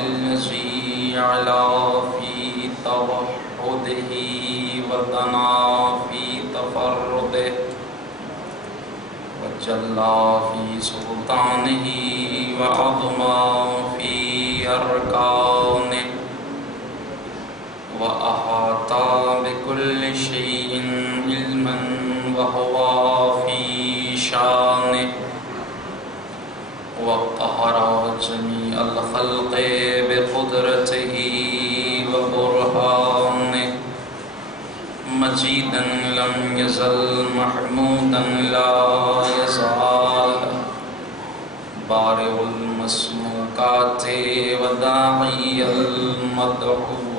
الذي علا في توحده ودنا في تفرده وجلا في سلطانه وعظما في أركانه وأحاط بكل شيء علما وهو في شانه وقهر جميع الخلق بقدرته وبرهانه مجيدا لم يزل محمودا لا يزال بارئ المسموكات وداعي المدعوات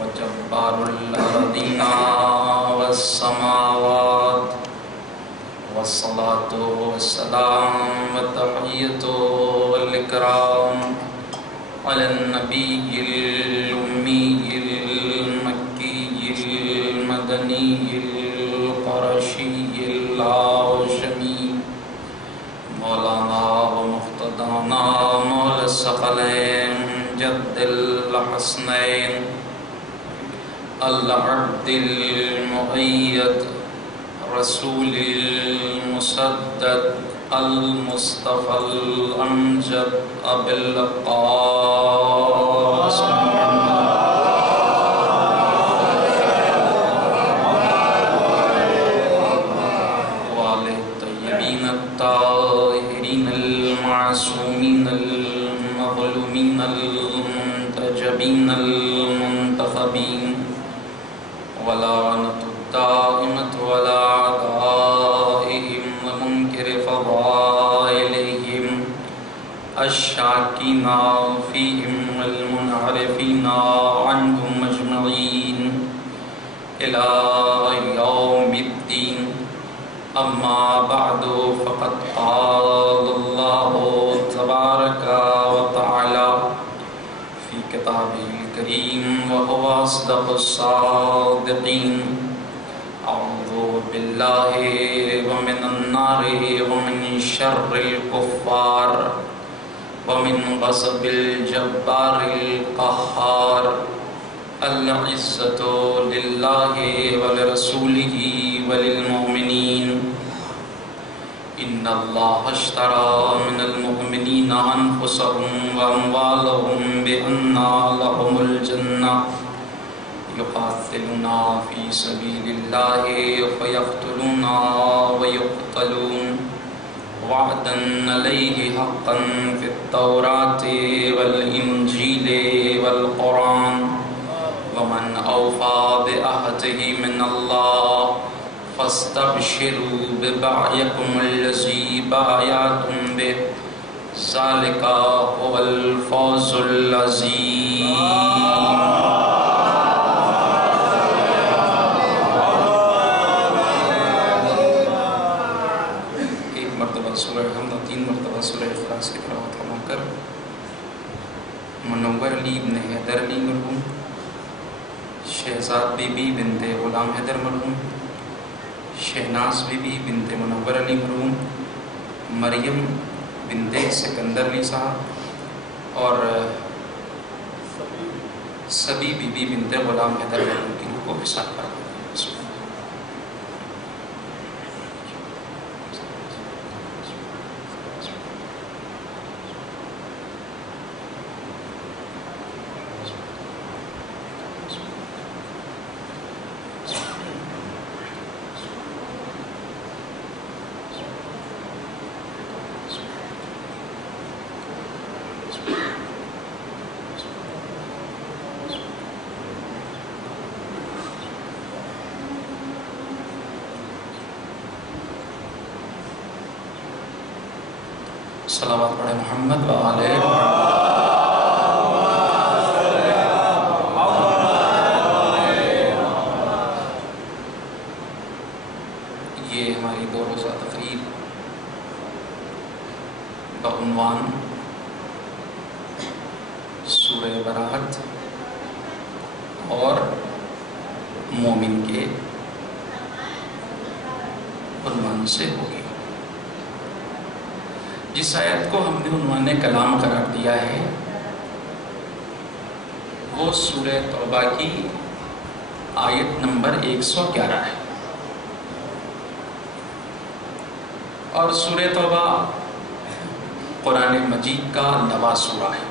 وجبار الأرضين والسماوات والصلاة والسلام والتحية والإكرام على النبي الأمي المكي المدني القرشي الهاشمي مولانا ومقتدانا مولى الثقلين جد الحسنين العبد المؤيد رسول المسدد المصطفى الأمجد أبي القاسم وآله الطيبين الطاهرين المعصومين المظلومين المنتجبين المنتخبين ولعنة الدائمة ولا أعدائهم ومنكر فضائلهم الشاكين فيهم والمنعرفين عنهم أجمعين إلى يوم الدين أما بعد فقد قال الله تبارك وتعالى في كتابه الكريم وهو أصدق الصادقين أعوذ بالله ومن النار ومن شر الكفار ومن غضب الجبار القهار العزة لله ولرسوله وللمؤمنين إن الله اشترى من المؤمنين أنفسهم وأموالهم بأن لهم الجنة يقاتلون في سبيل الله فيقتلون ويقتلون وعدا عليه حقا في التوراة والإنجيل والقرآن ومن أوفى بعهده من الله فاستبشروا ببيعكم الذي بايعتم به ذلك هو الفوز العظيم. ایک مرتبہ سورہ حمد اور 3 مرتبہ سورہ اخلاص کی تلاوت فرما کر منور علی ابن حیدر علی مرحوم، شہزاد بی بی بنت غلام حیدر مرحوم، شہناز بی بی بنت منور علی مرحوم، مریم بنت سکندر علی صاحب اور سبی بی بی بنت غلام حیدر مرحوم کی روح کو بھی ساتھ پڑھا. صلوات پڑھے محمد و آلہ یہ ہماری 2 روزہ تقریب بعنوان سورہ براءت اور مومن کے عنوان سے ہوگی. جس آیت کو ہم نے عنوان کلام قرار دیا ہے وہ سورہ توبہ کی آیت نمبر 111 ہے، اور سورہ توبہ قرآن مجید کا 9واں سورہ ہے۔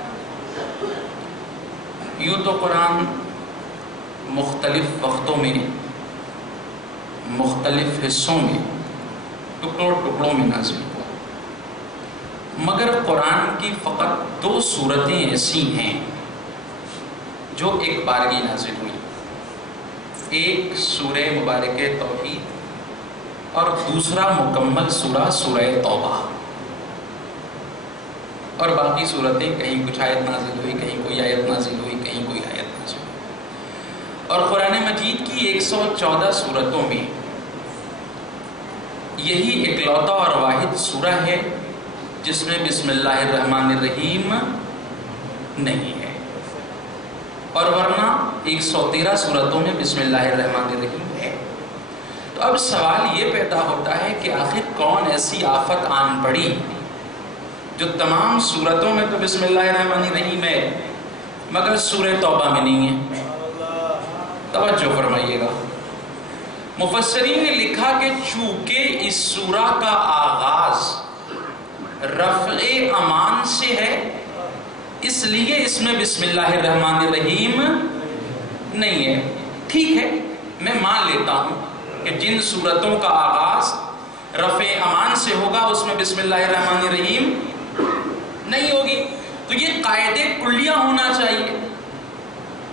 یوں تو قرآن مختلف وقتوں میں مختلف حصوں میں ٹکڑوں میں نازل ہوا، مگر قرآن کی فقط 2 سورتیں ایسی ہیں جو ایک بارگی نازل ہوئی، ایک سورہ مبارکہ توحید اور دوسرا مکمل سورہ سورہ توبہ، اور باقی صورتیں کہیں کچھ آیت نازل ہوئی، کہیں کوئی آیت نازل ہوئی، کہیں کوئی آیت نازل ہوئی۔ اور قرآن مجید کی 114 سورتوں میں یہی اکلوتا اور واحد سورہ ہے جس میں بسم اللہ الرحمن الرحیم نہیں ہے، اور ورنہ 113 سورتوں میں بسم اللہ الرحمن الرحیم ہے۔ تو اب سوال یہ پیدا ہوتا ہے کہ آخر کون ایسی آفت آن پڑی جو تمام سورتوں میں تو بسم اللہ الرحمن الرحیم ہے مگر سورہ توبہ میں نہیں ہے؟ توجہ فرمائیے گا، مفسرین نے لکھا کہ چونکہ اس سورہ کا آغاز رفع امان سے ہے اس لیے اس میں بسم اللہ الرحمن الرحیم نہیں ہے۔ ٹھیک ہے، میں مان لیتا ہوں کہ جن سورتوں کا آغاز رفع امان سے ہوگا اس میں بسم اللہ الرحمن الرحیم نہیں ہوگی، تو یہ قاعدے کلیہ ہونا چاہیے،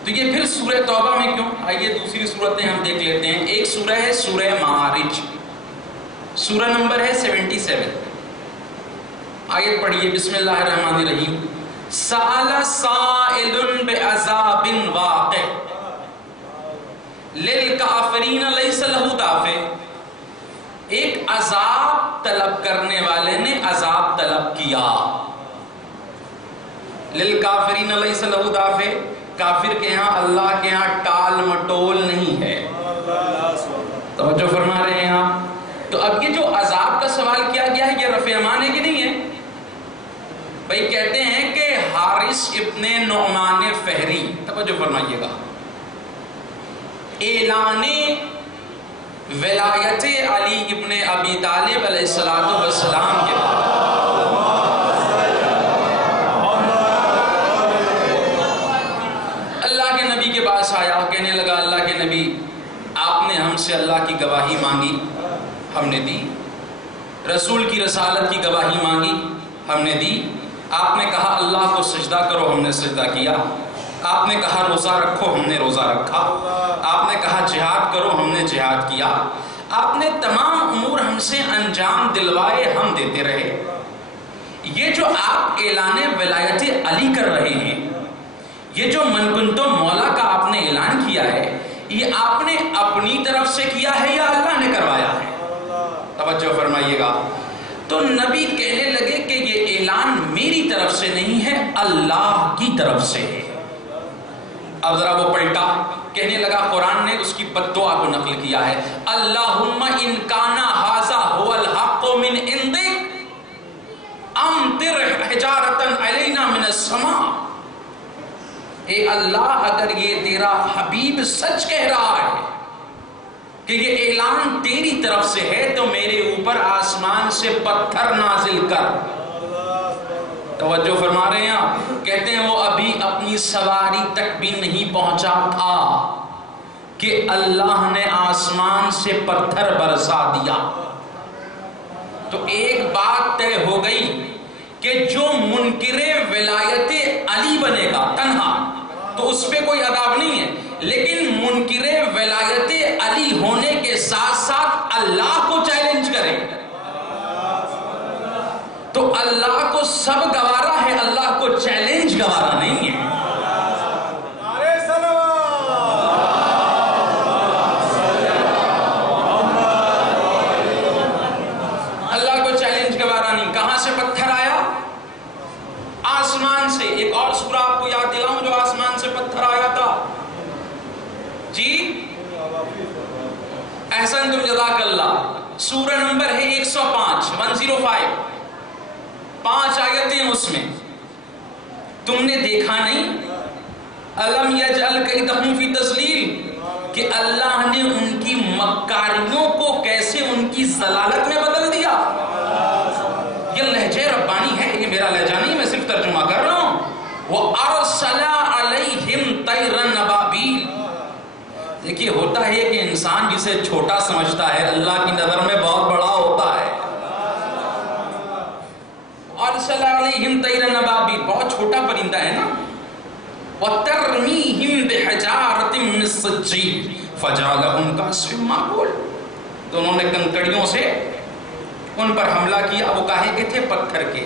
تو یہ پھر سورہ توبہ میں کیوں؟ آئیے دوسری سورتیں ہم دیکھ لیتے ہیں۔ ایک سورہ ہے سورہ معارج، سورہ نمبر ہے 77، آیت پڑھیے بسم اللہ الرحمن الرحیم۔ سأل سائل بعذاب واقع للکافرین لیس لہ دافع، ایک عذاب طلب کرنے والے نے عذاب طلب کیا، للکافرین لیس لہ دافع، کافر کے ہاں اللہ کے ہاں ٹال مٹول نہیں ہے۔ توجہ فرما رہے ہیں آپ؟ تو اب یہ جو عذاب کا سوال کیا گیا ہے یہ رفع امان ہے کہ نہیں ہے؟ بھائی کہتے ہیں کہ حارث ابن نعمان فہری، توجہ فرمائیے گا، اعلان ولایت علی ابن ابی طالب علیہ السلام کے بعد اللہ کے نبی کے پاس آیا، کہنے لگا اللہ کے نبی آپ نے ہم سے اللہ کی گواہی مانگی، ہم نے دی، رسول کی رسالت کی گواہی مانگی، ہم نے دی، آپ نے کہا اللہ کو سجدہ کرو، ہم نے سجدہ کیا، آپ نے کہا روزہ رکھو، ہم نے روزہ رکھا، آپ نے کہا جہاد کرو، ہم نے جہاد کیا، آپ نے تمام امور ہم سے انجام دلوائے، ہم دیتے رہے۔ یہ جو آپ اعلان ولایت علی کر رہے ہیں، یہ جو من کنتم مولا کا آپ نے اعلان کیا ہے، یہ آپ نے اپنی طرف سے کیا ہے یا اللہ نے کروایا ہے؟ توجہ فرمائیے گا، تو نبی کہنے لگے کہ یہ اعلان میری طرف سے نہیں ہے، اللہ کی طرف سے ہے۔ اب ذرا وہ پلٹا، کہنے لگا قرآن نے اس کی بد دعا کو نقل کیا ہے، اللہم ان کانا ھذا ھو الحق من عندک امطر حجارۃ علینا من السماء، اے اللہ اگر یہ تیرا حبیب سچ کہہ رہا ہے کہ یہ اعلان تیری طرف سے ہے تو میرے اوپر آسمان سے پتھر نازل کر۔ توجہ فرما رہے ہیں آپ؟ کہتے ہیں وہ ابھی اپنی سواری تک بھی نہیں پہنچا تھا کہ اللہ نے آسمان سے پتھر برسا دیا۔ تو ایک بات طے ہو گئی کہ جو منکر ولایت علی بنے گا تنہا تو اس پہ کوئی عذاب نہیں ہے، لیکن منکر ولایت علی ہونے کے ساتھ ساتھ اللہ کو چیلنج کرے تو اللہ کو سب گوارا ہے، اللہ کو چیلنج گوارا نہیں ہے۔ اللہ کو چیلنج گوارا نہیں۔ کہاں سے پتھر آیا؟ آسمان سے۔ ایک اور سورہ آپ کو یاد دلاؤں جو آسمان سے پتھر آیا تھا، جی احسنتم جزاک اللہ، سورہ نمبر ہے 105 105، 5 آیتیں اس میں. تم نے دیکھا نہیں الم یجعل کیدہم فی تضلیل کہ اللہ نے ان کی مکاریوں کو کیسے ان کی ضلالت میں بدل دیا. یہ لہجہ ربانی ہے، یہ میرا لہجہ نہیں، میں صرف ترجمہ کر رہا ہوں. وَأَرْسَلَ عَلَيْهِمْ طَيْرًا أَبَابِيلَ. دیکھیے ہوتا ہے کہ انسان جسے چھوٹا سمجھتا ہے اللہ کی نظر میں بہت بڑا ہوتا ہے. أَرْسَلَ عَلَيْهِمْ طَيْرًا أَبَابِيلَ بہت چھوٹا پرندہ ہے نا. وَتَرْمِيهِمْ بِحِجَارَةٍ مِّن سِجِّيلٍ فَجَعَلَهُمْ كَعَصْفٍ مَّأْكُولٍ. تو انہوں نے کنکریوں سے ان پر حملہ کیا. وہ کاہے کے تھے؟ پتھر کے.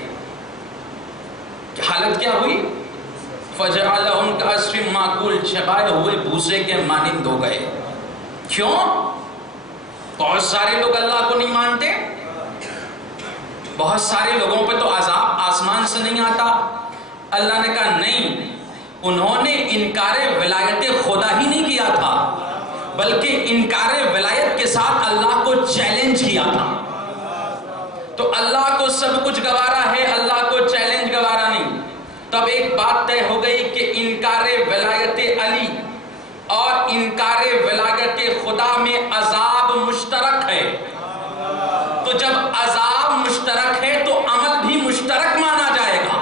حالت کیا ہوئی؟ فَجَعَلَهُمْ كَعَصْفٍ مَّأْكُولٍ چبائے ہوئے بھوسے کے مانند ہو گئے. کیوں؟ بہت سارے لوگ اللہ کو نہیں مانتے. بہت سارے لوگوں پہ تو عذاب آسمان سے نہیں آتا. اللہ نے کہا نہیں، انہوں نے انکار ولایت خدا ہی نہیں کیا تھا بلکہ انکار ولایت کے ساتھ اللہ کو چیلنج کیا تھا. تو اللہ کو سب کچھ گوارا ہے، اللہ کو چیلنج گوارا نہیں. تب ایک بات طے ہو گئی کہ انکار ولایت علی اور انکار ولایت خدا میں عذاب مشترک ہے. تو جب عذاب مشترک ہے تو عمل بھی مشترک مانا جائے گا.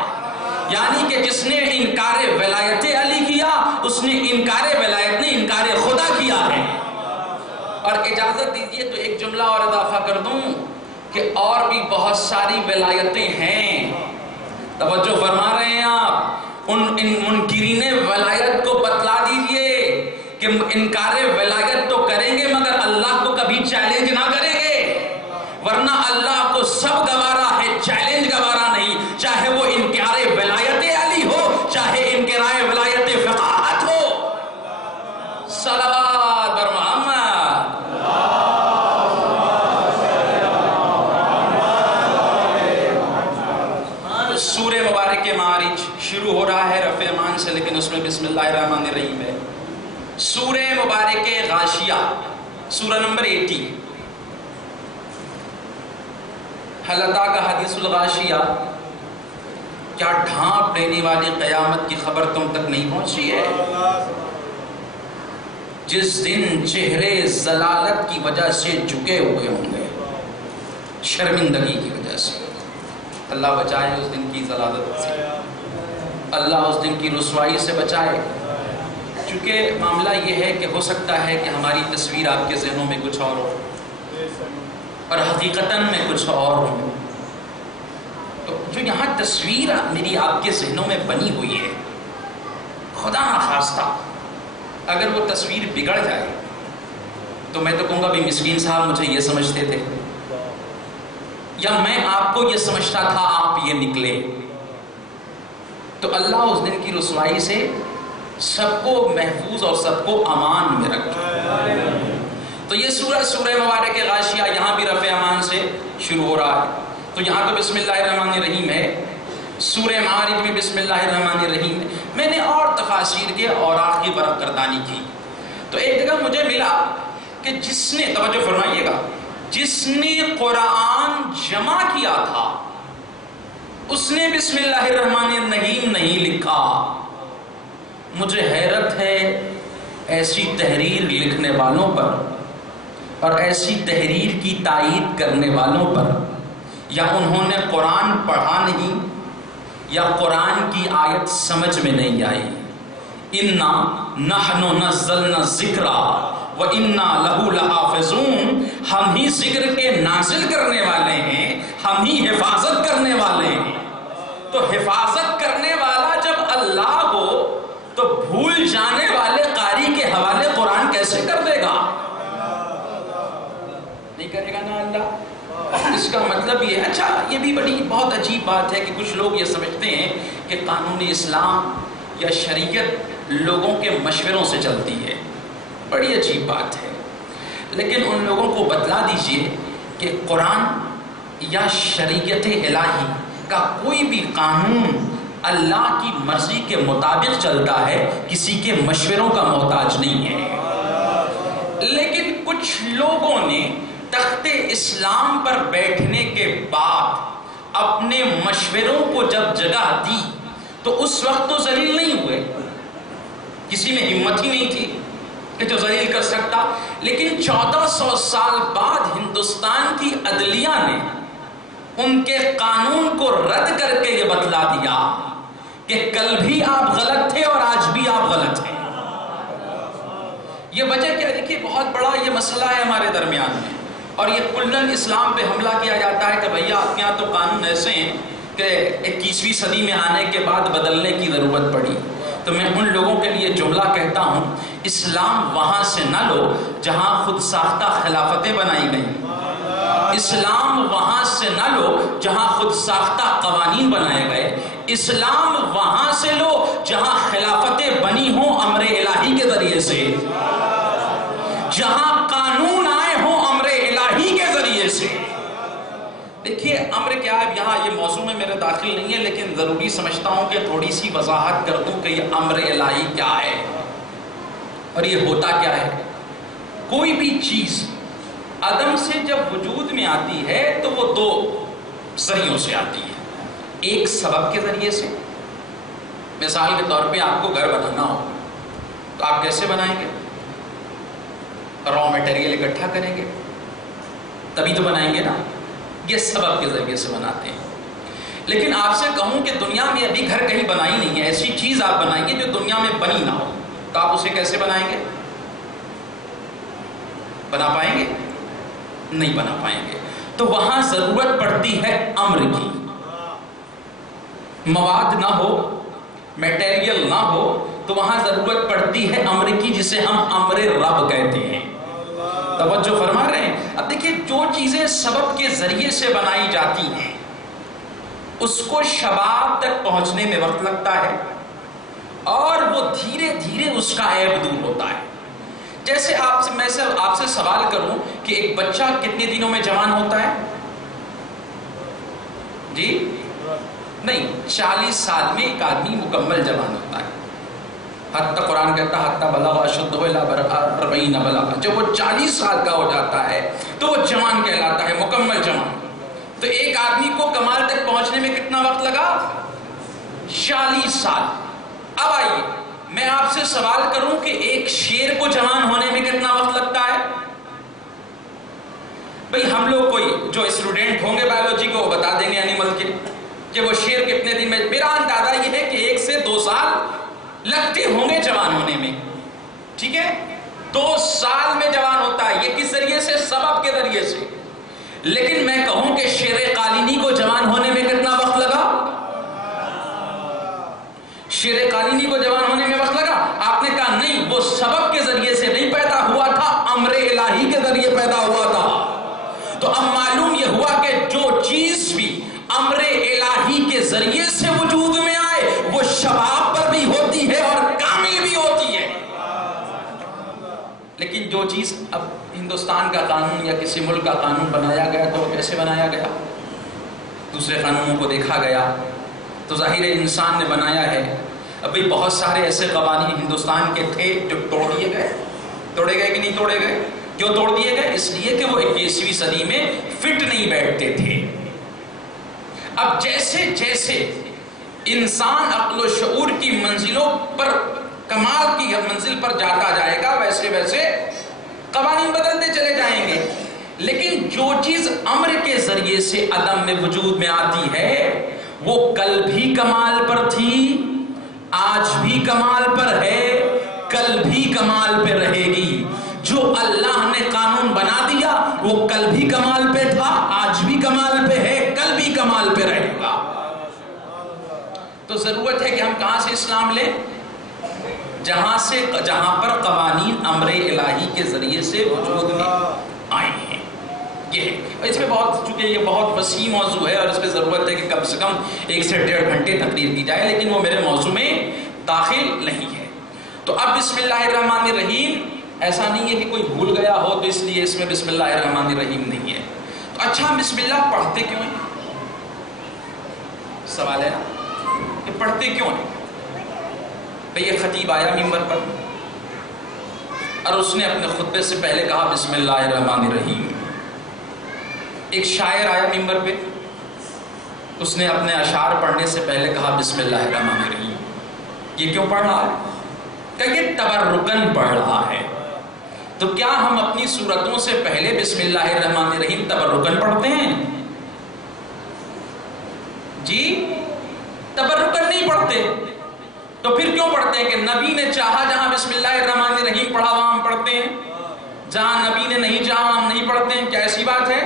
یعنی کہ جس نے انکار ولایت علی کیا اس نے انکار ولایت نے انکار خدا کیا ہے. اور اجازت دیجیے تو ایک جملہ اور اضافہ کر دوں کہ اور بھی بہت ساری ولایتیں ہیں. توجہ فرما رہے ہیں آپ؟ ان منکرین ولایت کو بتلا دیجئے کہ انکار ولایت تو کریں گے مگر اللہ کو کبھی چیلنج نہ کریں گے، ورنہ اللہ کو سب گوارا ہے، چیلنج گوارا نہیں. چاہے وہ انکار ولایت علی ہو، چاہے انکار ولایت فقاہت ہو. صلوات بر محمد. سورہ مبارک معارج شروع ہو رہا ہے رفع امان سے، لیکن اس میں بسم اللہ الرحمن الرحیم ہے. سورہ مبارک غاشیہ سورہ نمبر 80. حل اتاک حدیث الغاشیہ، کیا ڈھانپ لینے والی قیامت کی خبر تم تک نہیں پہنچی ہے؟ جس دن چہرے ضلالت کی وجہ سے جھکے ہوئے ہوں گے، شرمندگی کی وجہ سے. اللہ بچائے اس دن کی ضلالت سے، اللہ اس دن کی رسوائی سے بچائے. چونکہ معاملہ یہ ہے کہ ہو سکتا ہے کہ ہماری تصویر آپ کے ذہنوں میں کچھ اور ہو اور حقیقتاً میں کچھ اور ہو. تو جو یہاں تصویر میری آپ کے ذہنوں میں بنی ہوئی ہے، خدا نخواستہ اگر وہ تصویر بگڑ جائے تو میں تو کہوں گا بھی مسکین صاحب مجھے یہ سمجھتے تھے، یا میں آپ کو یہ سمجھتا تھا آپ یہ نکلے. تو اللہ اس دن کی رسوائی سے سب کو محفوظ اور سب کو امان میں رکھے. تو یہ سورہ مبارک غاشیہ یہاں بھی رفع امان سے شروع ہو رہا ہے. تو یہاں تو بسم اللہ الرحمن الرحیم ہے. سورہ معارج میں بسم اللہ الرحمن الرحیم. میں نے اور تفاسیر کے اوراق کی برق گردانی کی تو ایک جگہ مجھے ملا کہ جس نے، توجہ فرمائیے گا، جس نے قرآن جمع کیا تھا اس نے بسم اللہ الرحمن الرحیم نہیں لکھا. مجھے حیرت ہے ایسی تحریر لکھنے والوں پر اور ایسی تحریر کی تائید کرنے والوں پر. یا انہوں نے قرآن پڑھا نہیں یا قرآن کی آیت سمجھ میں نہیں آئی. اِنَّا نَحْنُ نَزَّلْنَا الذِّكْرَ وَإِنَّا لَهُ لَحَافِظُونَ. ہم ہی ذکر کے نازل کرنے والے ہیں، ہم ہی حفاظت کرنے والے ہیں. تو حفاظت کرنے والا جب اللہ ہو تو بھول جانے والے قاری کے حوالے قرآن کیسے کر دے گا؟ نہیں کرے گا نا اللہ. اس کا مطلب یہ ہے. اچھا یہ بھی بڑی بہت عجیب بات ہے کہ کچھ لوگ یہ سمجھتے ہیں کہ قانون اسلام یا شریعت لوگوں کے مشوروں سے چلتی ہے. بڑی عجیب بات ہے. لیکن ان لوگوں کو بتلا دیجئے کہ قرآن یا شریعت الہی کا کوئی بھی قانون اللہ کی مرضی کے مطابق چلتا ہے، کسی کے مشوروں کا محتاج نہیں ہے. لیکن کچھ لوگوں نے تخت اسلام پر بیٹھنے کے بعد اپنے مشوروں کو جب جگہ دی تو اس وقت تو ذلیل نہیں ہوئے، کسی میں ہمت ہی نہیں تھی کہ جو ذلیل کر سکتا. لیکن 1400 سال بعد ہندوستان کی عدلیہ نے ان کے قانون کو رد کر کے یہ بتلا دیا کہ کل بھی آپ غلط تھے اور آج بھی آپ غلط ہیں. یہ وجہ کیا؟ دیکھیے بہت بڑا یہ مسئلہ ہے ہمارے درمیان میں، اور یہ کلن اسلام پہ حملہ کیا جاتا ہے کہ بھیا آپ کے یہاں تو قانون ایسے ہیں کہ 21ویں صدی میں آنے کے بعد بدلنے کی ضرورت پڑی. تو میں ان لوگوں کے لیے جملہ کہتا ہوں، اسلام وہاں سے نہ لو جہاں خود ساختہ خلافتیں بنائی گئیں. اسلام وہاں سے نہ لو جہاں خود ساختہ قوانین بنائے گئے. اسلام وہاں سے لو جہاں خلافتیں بنی ہوں امر الہی کے ذریعے سے، جہاں قانون آئے ہوں امر الہی کے ذریعے سے. دیکھیے امر کیا ہے، یہاں یہ موضوع میں میرے داخل نہیں ہے، لیکن ضروری سمجھتا ہوں کہ تھوڑی سی وضاحت کر دوں کہ یہ امر الہی کیا ہے اور یہ ہوتا کیا ہے. کوئی بھی چیز عدم سے جب وجود میں آتی ہے تو وہ دو ذریعوں سے آتی ہے. ایک سبب کے ذریعے سے، مثال کے طور پہ آپ کو گھر بنانا ہو تو آپ کیسے بنائیں گے؟ را میٹیریل اکٹھا کریں گے تبھی تو بنائیں گے نا. یہ سبب کے ذریعے سے بناتے ہیں. لیکن آپ سے کہوں کہ دنیا میں ابھی گھر کہیں بنائی نہیں ہے، ایسی چیز آپ بنائیں گے جو دنیا میں بنی نہ ہو، تو آپ اسے کیسے بنائیں گے؟ بنا پائیں گے؟ نہیں بنا پائیں گے. تو وہاں ضرورت پڑتی ہے امر کی. مواد نہ ہو، میٹیریل نہ ہو، تو وہاں ضرورت پڑتی ہے امر کی، جسے ہم امر رب کہتے ہیں. توجہ فرما رہے ہیں؟ اب دیکھیے جو چیزیں سبب کے ذریعے سے بنائی جاتی ہیں اس کو شباب تک پہنچنے میں وقت لگتا ہے اور وہ دھیرے دھیرے اس کا عیب دور ہوتا ہے. جیسے میں آپ سے سوال کروں کہ ایک بچہ کتنے دنوں میں جوان ہوتا ہے؟ جی نہیں، 40 سال میں ایک آدمی مکمل جوان ہوتا ہے. حتی قرآن کہتا ہے حتی بلغ اشدہ الی 40 بلغ، جب وہ 40 سال کا ہو جاتا ہے تو وہ جوان کہلاتا ہے، مکمل جوان. تو ایک آدمی کو کمال تک پہنچنے میں کتنا وقت لگا؟ 40 سال. اب آئیے میں آپ سے سوال کروں کہ ایک شیر کو جوان ہونے میں کتنا وقت لگتا ہے؟ بھئی ہم لوگ کوئی جو اسٹوڈنٹ ہوں گے بایولوجی کو وہ بتا دیں گے اینیمل کے کہ وہ شیر کتنے دن میں. میرا اندازہ یہ ہے کہ 1 سے 2 سال لگتے ہوں گے جوان ہونے میں. ٹھیک ہے، 2 سال میں جوان ہوتا ہے. یہ کس ذریعے سے؟ سبب کے ذریعے سے. لیکن میں کہوں کہ شیر قالینی کو جوان ہونے میں کتنا وقت لگا؟ شیر قالینی کو جوان ہونے میں وقت لگا. آپ نے کہا نہیں، وہ سبب کے ذریعے سے نہیں پیدا ہوا تھا، امر الہی کے ذریعے پیدا ہوا تھا. تو اب معلوم یہ ہوا کہ جو چیز بھی امر الہی کے ذریعے سے وجود میں آئے وہ شباب پر بھی ہوتی ہے اور کامل بھی ہوتی ہے. لیکن جو چیز اب ہندوستان کا قانون یا کسی ملک کا قانون بنایا گیا تو وہ کیسے بنایا گیا؟ دوسرے قانونوں کو دیکھا گیا تو ظاہر انسان نے بنایا ہے. ابھی بہت سارے ایسے قوانین ہندوستان کے تھے جو توڑ دیے گئے. توڑے گئے کہ نہیں توڑے گئے؟ کیوں توڑ دیے گئے؟ اس لیے کہ وہ 21ویں صدی میں فٹ نہیں بیٹھتے تھے. اب جیسے جیسے انسان عقل و شعور کی منزلوں پر، کمال کی منزل پر جاتا جائے گا، ویسے ویسے قوانین بدلتے چلے جائیں گے. لیکن جو چیز امر کے ذریعے سے عدم میں وجود میں آتی ہے وہ کل بھی کمال پر تھی، آج بھی کمال پر ہے، کل بھی کمال پہ رہے گی. جو اللہ نے قانون بنا دیا وہ کل بھی کمال پہ تھا، آج بھی کمال پہ ہے، کل بھی کمال پہ رہے گا. تو ضرورت ہے کہ ہم کہاں سے اسلام لیں؟ جہاں پر قوانین امر الہی کے ذریعے سے وجود میں آئے ہیں. یہ اس میں بہت، چونکہ یہ بہت وسیع موضوع ہے اور اس پہ ضرورت ہے کہ کم سے کم 1 سے 1.5 گھنٹے تقریر کی جائے، لیکن وہ میرے موضوع میں داخل نہیں ہے. تو اب بسم اللہ الرحمن الرحیم، ایسا نہیں ہے کہ کوئی بھول گیا ہو تو اس لیے اس میں بسم اللہ الرحمن الرحیم نہیں ہے. تو اچھا بسم اللہ پڑھتے کیوں ہیں؟ سوال ہے نا کہ پڑھتے کیوں ہیں؟ یہ خطیب آیا منبر پر اور اس نے اپنے خطبے سے پہلے کہا بسم اللہ الرحمن الرحیم. ایک شاعر آیا منبر پہ اس نے اپنے اشعار پڑھنے سے پہلے کہا بسم اللہ الرحمن الرحیم. یہ کیوں پڑھ رہا ہے؟ کہ یہ تبرکن پڑھ رہا ہے. تو کیا ہم اپنی سورتوں سے پہلے بسم اللہ الرحمن الرحیم تبرکن پڑھتے ہیں؟ جی تبرکن نہیں پڑھتے. تو پھر کیوں پڑھتے ہیں؟ کہ نبی نے چاہا جہاں بسم اللہ الرحمن الرحیم پڑھا وہاں ہم پڑھتے ہیں، جہاں نبی نے نہیں چاہا ہم نہیں پڑھتے ہیں. کیا ایسی بات ہے؟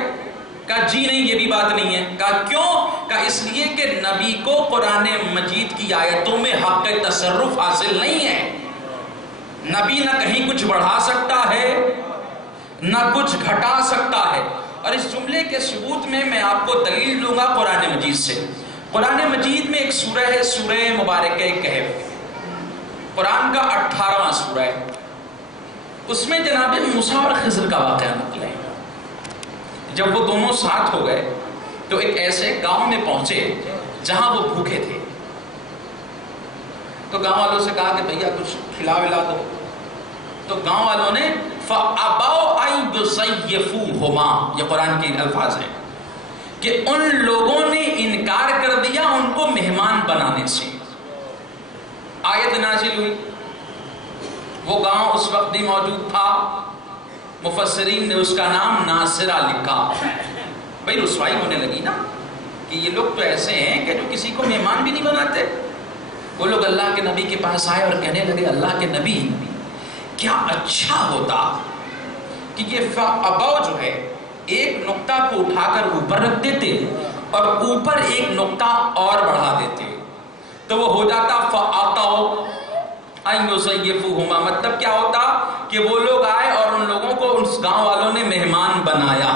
کہا جی نہیں، یہ بھی بات نہیں ہے. کہا کیوں؟ کہا اس لیے کہ نبی کو قرآن مجید کی آیتوں میں حق تصرف حاصل نہیں ہے. نبی نہ کہیں کچھ بڑھا سکتا ہے نہ کچھ گھٹا سکتا ہے. اور اس جملے کے ثبوت میں میں آپ کو دلیل دوں گا قرآن مجید سے. قرآن مجید میں ایک سورہ ہے، سورہ مبارکہ کہف، قرآن کا 18واں سورہ ہے. اس میں جناب موسیٰ اور خضر کا واقعہ نقل ہے. جب وہ دونوں ساتھ ہو گئے تو ایک ایسے گاؤں میں پہنچے جہاں وہ بھوکے تھے. تو گاؤں والوں سے کہا کہ بھیا کچھ کھلا ولا دو. تو گاؤں والوں نے فَأَبَوْا أَن يُضَيِّفُوهُمَا، یہ قرآن کے الفاظ ہیں کہ ان لوگوں نے انکار کر دیا ان کو مہمان بنانے سے. آیت نازل ہوئی. وہ گاؤں اس وقت بھی موجود تھا. مفسرین نے اس کا نام ناصرہ لکھا. بھئی رسوائی ہونے لگی نا کہ یہ لوگ تو ایسے ہیں کہ جو کسی کو مہمان بھی نہیں بناتے. وہ لوگ اللہ کے نبی کے پاس آئے اور کہنے لگے اللہ کے نبی کیا اچھا ہوتا کہ یہ فَأَبَوْا جو ہے ایک نقطہ کو اٹھا کر اوپر رکھ دیتے اور اوپر ایک نقطہ اور بڑھا دیتے تو وہ ہو جاتا فَأَتَوْا أَن يُضَيِّفُوهُمَا. مطلب کیا ہوتا کہ وہ لوگ آئے اور ان لوگوں کو اس گاؤں والوں نے مہمان بنایا.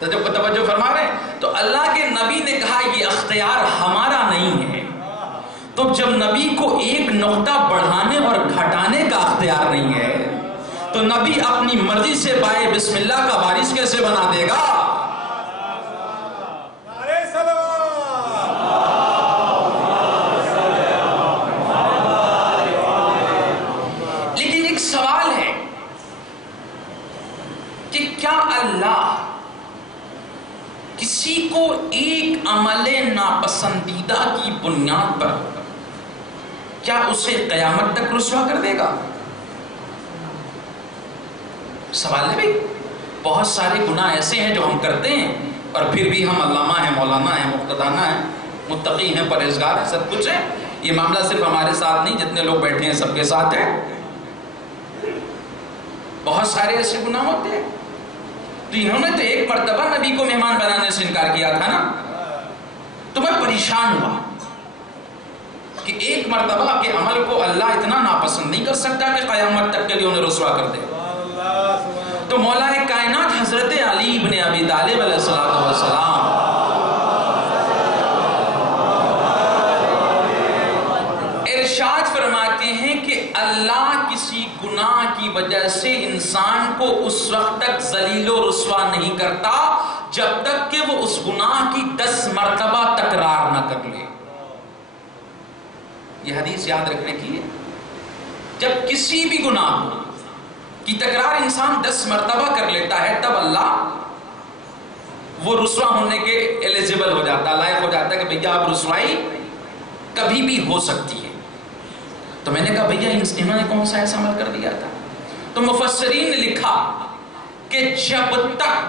توجہ فرما رہے ہیں؟ تو اللہ کے نبی نے کہا یہ اختیار ہمارا نہیں ہے. تو جب نبی کو ایک نقطہ بڑھانے اور گھٹانے کا اختیار نہیں ہے تو نبی اپنی مرضی سے بائے بسم اللہ کا وارث کیسے بنا دے گا؟ لیکن ایک سوال ہے کہ کیا اللہ کسی کو ایک عمل ناپسندیدہ کی بنیاد پر کیا اسے قیامت تک رسوا کر دے گا؟ سوال ہے بھئی. بہت سارے گناہ ایسے ہیں جو ہم کرتے ہیں اور پھر بھی ہم علامہ ہیں، مولانا ہیں، مقتدانہ ہیں، متقی ہیں، پرہیزگار ہیں، سب کچھ ہے. یہ معاملہ صرف ہمارے ساتھ نہیں، جتنے لوگ بیٹھے ہیں سب کے ساتھ ہے. بہت سارے ایسے گناہ ہوتے ہیں. تو انہوں نے تو ایک مرتبہ نبی کو مہمان بنانے سے انکار کیا تھا نا. تو میں پریشان ہوا کہ ایک مرتبہ کے عمل کو اللہ اتنا ناپسند نہیں کر سکتا کہ قیامت تک کے لیے انہیں رسوا کر دے. تو مولا کائنات حضرت علی بن ابی طالب علیہ السلام ارشاد فرماتے ہیں کہ اللہ کسی گناہ کی وجہ سے انسان کو اس وقت تک ذلیل و رسوا نہیں کرتا جب تک کہ وہ اس گناہ کی 10 مرتبہ تکرار نہ کر لے. یہ حدیث یاد رکھنے کی ہے. جب کسی بھی گناہ کی تکرار انسان 10 مرتبہ کر لیتا ہے تب اللہ وہ رسوا ہونے کے ایلیجبل ہو جاتا، لائق ہو جاتا ہے کہ بھیا آپ رسوائی کبھی بھی ہو سکتی ہے. تو میں نے کہا بھیا انہوں نے کون سا ایسا عمل کر دیا تھا؟ تو مفسرین نے لکھا کہ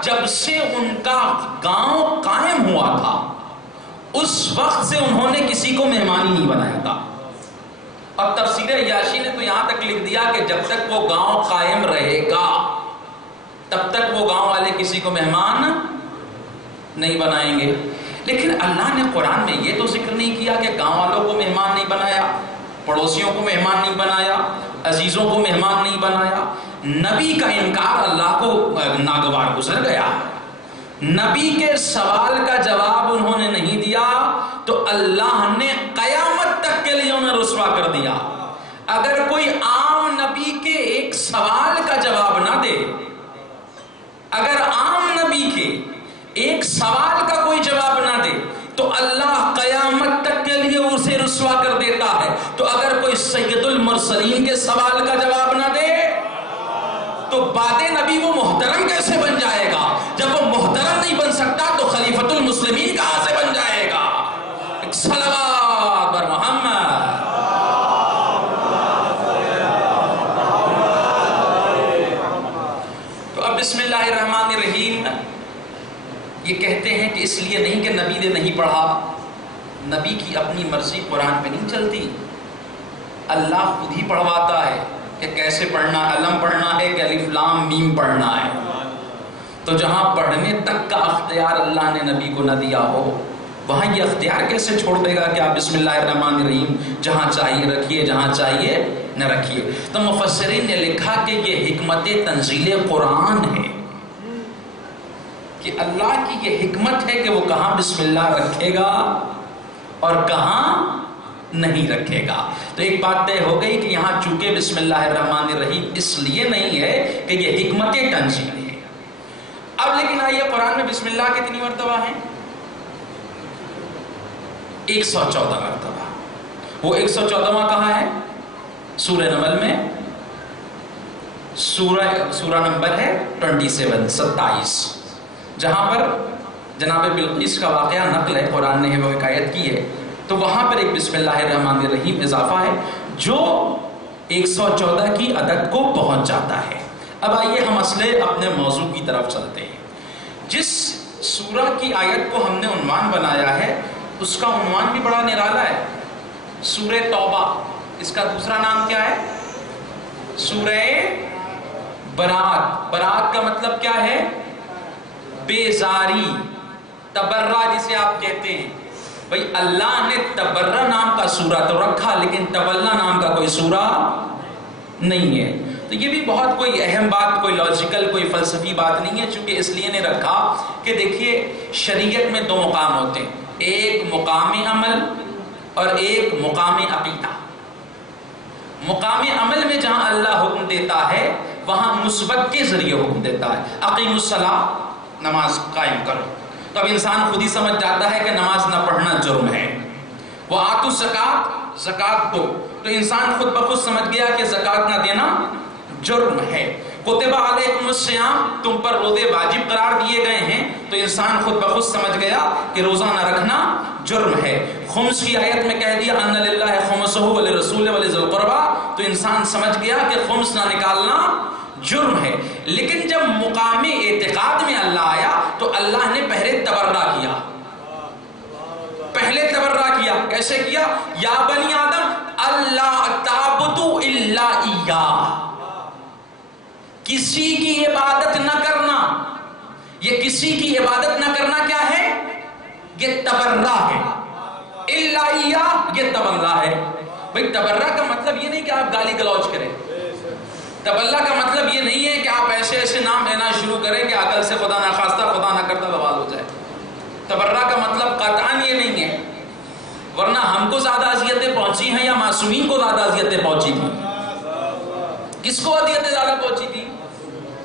جب سے ان کا گاؤں قائم ہوا تھا اس وقت سے انہوں نے کسی کو مہمان ہی نہیں بنایا تھا. اور تفسیر عیاشی نے تو یہاں تک لکھ دیا کہ جب تک وہ گاؤں قائم رہے گا تب تک وہ گاؤں والے کسی کو مہمان نہیں بنائیں گے. لیکن اللہ نے قرآن میں یہ تو ذکر نہیں کیا کہ گاؤں والوں کو مہمان نہیں بنایا، پڑوسیوں کو مہمان نہیں بنایا، عزیزوں کو مہمان نہیں بنایا. نبی کا انکار اللہ کو ناگوار گزر گیا. نبی کے سوال کا جواب انہوں نے نہیں دیا تو اللہ نے قیامت تک کے لیے انہیں رسوا کر دیا. اگر کوئی عام نبی کے ایک سوال کا جواب نہ دے، اگر عام نبی کے ایک سوال کا کوئی جواب نہ دے تو اللہ قیامت تک کے لیے اسے رسوا کر دیتا ہے. تو اگر کوئی سید المرسلین کے سوال کا جواب نہ دے تو بعد نبی وہ محترم کیسے بن جائے گا؟ جب وہ محترم نہیں بن سکتا تو خلیفۃ المسلمین کہاں سے بن جائے پڑھا، نبی کی اپنی مرضی قرآن پہ نہیں چلتی، اللہ خود ہی پڑھواتا ہے کہ کیسے پڑھنا ہے، علم پڑھنا ہے کہ الف لام میم پڑھنا ہے۔ تو جہاں پڑھنے تک کا اختیار اللہ نے نبی کو نہ دیا ہو، وہاں یہ اختیار کیسے چھوڑ دے گا کہ آپ بسم اللہ الرحمن الرحیم جہاں چاہیے رکھیے، جہاں چاہیے نہ رکھیے۔ تو مفسرین نے لکھا کہ یہ حکمت تنزیل قرآن ہے، کہ اللہ کی یہ حکمت ہے کہ وہ کہاں بسم اللہ رکھے گا اور کہاں نہیں رکھے گا۔ تو ایک بات طے ہو گئی کہ یہاں چونکہ بسم اللہ الرحمن الرحیم اس لیے نہیں ہے کہ یہ حکمت تنزیل ہے۔ اب لیکن آئیے قرآن میں بسم اللہ کتنی مرتبہ ہیں؟ 114 مرتبہ۔ وہ 114واں کہاں ہے؟ سورہ نمل میں، سورہ نمبر ہے 27 جہاں پر جناب بلقیس کا واقعہ نقل ہے، قرآن نے وہ حکایت کی ہے، تو وہاں پر ایک بسم اللہ الرحمن الرحیم اضافہ ہے جو 114 کی عدد کو پہنچ جاتا ہے۔ اب آئیے ہم اصل اپنے موضوع کی طرف چلتے ہیں۔ جس سورہ کی آیت کو ہم نے عنوان بنایا ہے اس کا عنوان بھی بڑا نرالا ہے، سورہ توبہ۔ اس کا دوسرا نام کیا ہے؟ سورہ برات۔ برات کا مطلب کیا ہے؟ بیزاری، تبرہ جسے آپ کہتے ہیں۔ بھئی اللہ نے تبرہ نام کا سورہ تو رکھا لیکن تولہ نام کا کوئی سورہ نہیں ہے۔ تو یہ بھی بہت کوئی اہم بات، کوئی لاجیکل، کوئی فلسفی بات نہیں ہے، چونکہ اس لیے نے رکھا کہ دیکھیے شریعت میں 2 مقام ہوتے ہیں، ایک مقام عمل اور ایک مقام عقیدہ۔ مقام عمل میں جہاں اللہ حکم دیتا ہے وہاں مثبت کے ذریعے حکم دیتا ہے، اقیم الصلاۃ، نماز قائم کرو، تو اب انسان خود ہی سمجھ جاتا ہے کہ نماز نہ پڑھنا جرم ہے۔ وآتوا الزکاۃ، زکات دو، تو انسان خود بخود سمجھ گیا کہ زکات نہ دینا جرم ہے۔ کتب علیکم الصیام، تم پر روزے واجب قرار دیے گئے ہیں، تو انسان خود بخود سمجھ گیا کہ روزہ نہ رکھنا جرم ہے۔ خمس کی آیت میں کہہ دیا ان للہ خمسہ وللرسول ولذی القربى، تو انسان سمجھ گیا کہ خمس نہ نکالنا جرم ہے۔ لیکن جب مقام اعتقاد میں اللہ آیا تو اللہ نے پہلے تبرہ کیا، پہلے تبرہ کیا۔ کیسے کیا؟ یا بنی آدم اللہ تعبدوا الا ایہ، کسی کی عبادت نہ کرنا۔ یہ کسی کی عبادت نہ کرنا کیا ہے؟ یہ تبرہ ہے۔ الا ایہ، یہ تبرہ ہے۔ بھئی تبرہ کا مطلب یہ نہیں کہ آپ گالی گلوچ کریں، تبرہ کا مطلب یہ نہیں ہے کہ آپ ایسے ایسے نام لینا شروع کریں کہ عقل سے خدا نخواستہ، خدا نہ کرتا بوال ہو جائے۔ تبرہ کا مطلب قطعاً یہ نہیں ہے، ورنہ ہم کو زیادہ اذیتیں پہنچی ہیں یا معصومین کو زیادہ اذیتیں پہنچی تھیں؟ کس کو اذیتیں زیادہ پہنچی تھی؟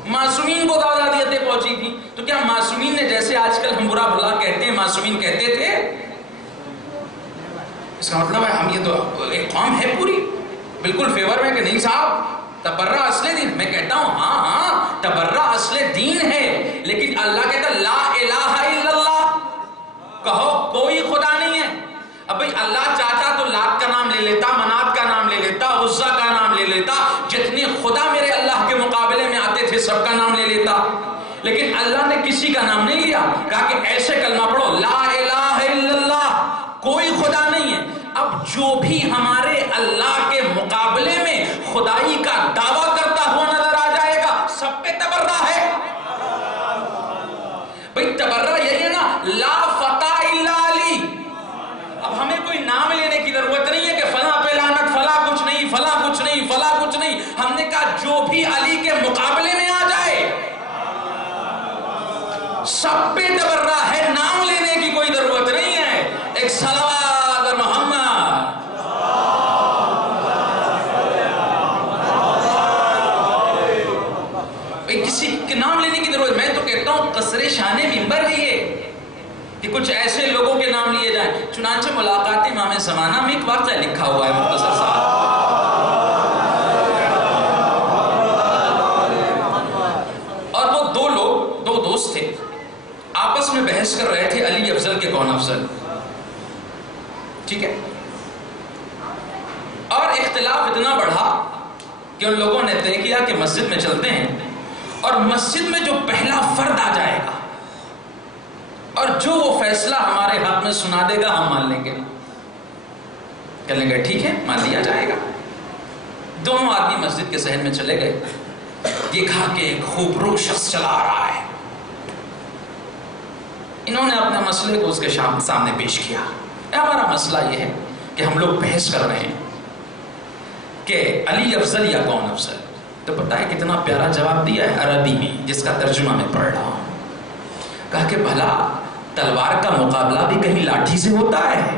معصومین کو زیادہ اذیتیں پہنچی تھی۔ تو کیا معصومین نے، جیسے آج کل ہم برا بھلا کہتے ہیں، معصومین کہتے تھے؟ اس کا مطلب ہے ہم یہ تو ایک قوم ہے پوری بالکل فیور میں کہ نہیں صاحب تبرہ اصل دین۔ میں کہتا ہوں ہاں تبرہ اصل دین ہے، لیکن اللہ کہتا لا الہ الا اللہ، کہو کوئی خدا نہیں ہے۔ اب بھئی اللہ چاہتا تو لات کا نام لے لیتا، منات کا نام لے لیتا، عزا کا نام لے لیتا، جتنے خدا میرے اللہ کے مقابلے میں آتے تھے سب کا نام لے لیتا، لیکن اللہ نے کسی کا نام نہیں لیا، کہا کہ ایسے کلمہ پڑھو لا الہ الا اللہ، کوئی خدا نہیں ہے۔ اب جو بھی ہمارے اللہ کے مقابلے میں خدائی کا دعویٰ کرتا ہوا نظر آ جائے گا، سب پہ تبرہ ہے۔ بھئی تبرہ یہی ہے نا، لا فتح الا علی۔ اب ہمیں کوئی نام لینے کی ضرورت نہیں ہے کہ فلاں پہ لعنت، فلاں کچھ نہیں، فلاں کچھ نہیں، فلاں کچھ نہیں۔ ہم نے کہا جو بھی علی کے مقابلے میں آ جائے سب پہ تبرہ ہے، نام لینے کی کوئی ضرورت نہیں ہے۔ ایک صلوات محمد۔ کسی کے نام لینے کی ضرورت، میں تو کہتا ہوں قصر شان منبر بھی ہے کہ کچھ ایسے لوگوں کے نام لیے جائیں۔ چنانچہ ملاقات امام زمانہ میں ایک واقعہ لکھا ہوا ہے مختصر صاحب۔ اور وہ دو لوگ، دو دوست تھے، آپس میں بحث کر رہے تھے علی افضل کے کون افضل، ٹھیک ہے؟ اور اختلاف اتنا بڑھا کہ ان لوگوں نے طے کیا کہ مسجد میں چلتے ہیں اور مسجد میں جو پہلا فرد آ جائے گا اور جو وہ فیصلہ ہمارے حق میں سنا دے گا ہم مان لیں گے، کہنے گے ٹھیک ہے مان لیا جائے گا۔ دونوں آدمی مسجد کے صحن میں چلے گئے، دیکھا کہ ایک خوبرو شخص چلا آ رہا ہے۔ انہوں نے اپنے مسئلے کو اس کے سامنے پیش کیا، ہمارا مسئلہ یہ ہے کہ ہم لوگ بحث کر رہے ہیں کہ علی افضل یا کون افضل۔ تو پتہ ہے کتنا پیارا جواب دیا ہے عربی میں، جس کا ترجمہ میں پڑھ رہا ہوں۔ کہا کہ بھلا تلوار کا مقابلہ بھی کہیں لاٹھی سے ہوتا ہے؟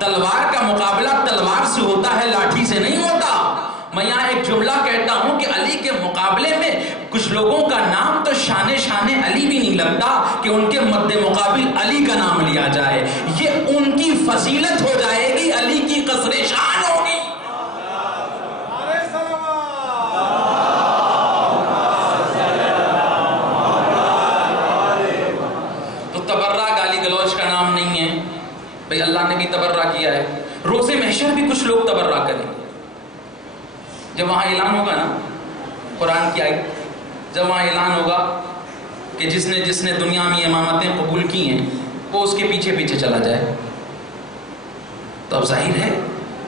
تلوار کا مقابلہ تلوار سے ہوتا ہے، لاٹھی سے نہیں ہوتا۔ میں یہاں ایک جملہ کہتا ہوں کہ علی کے مقابلے میں کچھ لوگوں کا نام تو شان علی بھی نہیں لگتا کہ ان کے مد مقابل علی کا نام لیا جائے، یہ ان کی فضیلت ہو جائے گی، علی کی قصر شان ہوگی۔ تو تبرہ گالی گلوچ کا نام نہیں ہے بھئی، اللہ نے بھی تبرہ کیا ہے۔ روز محشر بھی کچھ لوگ تبرہ کریں، جب وہاں اعلان ہوگا نا قرآن کی آیت، جب وہاں اعلان ہوگا کہ جس نے دنیا میں امامتیں قبول کی ہیں وہ اس کے پیچھے پیچھے چلا جائے، تو اب ظاہر ہے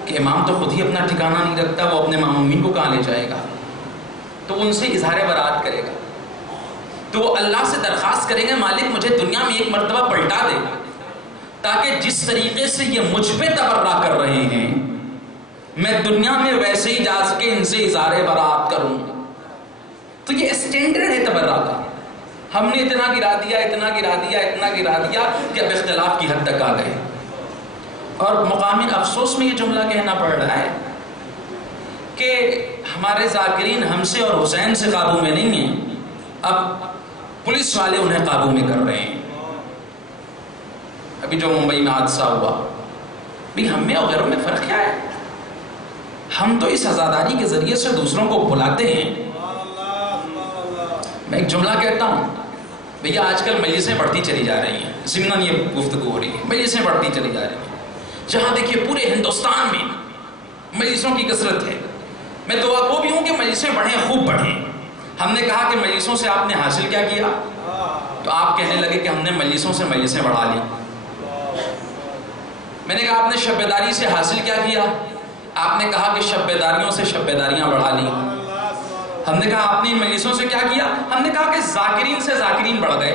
کہ امام تو خود ہی اپنا ٹھکانہ نہیں رکھتا، وہ اپنے معمومین کو کہاں لے جائے گا؟ تو وہ ان سے اظہار برات کرے گا، تو وہ اللہ سے درخواست کریں گے مالک مجھے دنیا میں ایک مرتبہ پلٹا دے، تاکہ جس طریقے سے یہ مجھ پہ تبرہ کر رہے ہیں میں دنیا میں ویسے ہی جا سکے ان سے اظہار برات کروں۔ تو یہ اسٹینڈرڈ ہے تبرہ کا۔ ہم نے اتنا گرا دیا کہ اب اختلاف کی حد تک آ گئے، اور مقامی افسوس میں یہ جملہ کہنا پڑ رہا ہے کہ ہمارے ذاکرین ہم سے اور حسین سے قابو میں نہیں ہیں، اب پولیس والے انہیں قابو میں کر رہے ہیں۔ ابھی جو ممبئی میں حادثہ ہوا، بھی ہم میں اور غیروں میں فرق کیا ہے؟ ہم تو اس عزاداری کے ذریعے سے دوسروں کو بلاتے ہیں۔ میں ایک جملہ کہتا ہوں، بھیا آج کل مجلسیں بڑھتی چلی جا رہی ہیں، ضمناً یہ گفتگو ہو رہی ہے، مجلسیں بڑھتی چلی جا رہی ہیں، جہاں دیکھیے پورے ہندوستان میں مجلسوں کی کثرت ہے۔ میں دعا گو بھی ہوں کہ مجلسیں بڑھیں، خوب بڑھیں۔ ہم نے کہا کہ مجلسوں سے آپ نے حاصل کیا کیا؟ تو آپ کہنے لگے کہ ہم نے مجلسوں سے مجلسیں بڑھا لی۔ میں نے کہا آپ نے شب بیداری سے حاصل کیا کیا؟ آپ نے کہا کہ شب بیداریوں سے شب بیداریاں بڑھا لی۔ ہم نے کہا آپ نے مجلسوں سے کیا کیا؟ ہم نے کہا کہ ذاکرین سے ذاکرین بڑھ گئے،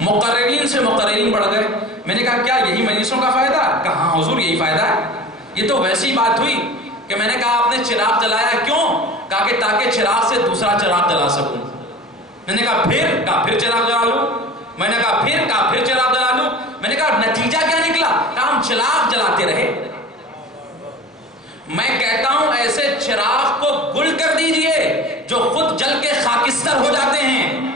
مقررین سے مقررین بڑھ گئے۔ میں نے کہا کیا یہی مجلسوں کا فائدہ؟ کہا ہاں حضور یہی فائدہ ہے۔ یہ تو ویسی بات ہوئی کہ میں نے کہا آپ نے چراغ جلایا کیوں؟ کہا کہ تاکہ چراغ سے دوسرا چراغ جلا سکوں۔ میں نے کہا پھر چراغ جلا لوں۔ میں نے کہا پھر چراغ جلا لوں۔ میں نے کہا نتیجہ کیا نکلا؟ کہا ہم چراغ جلاتے رہے۔ میں کہتا ہوں ایسے چراغ کو گل کر دیجئے جو خود جل کے خاکستر ہو جاتے ہیں،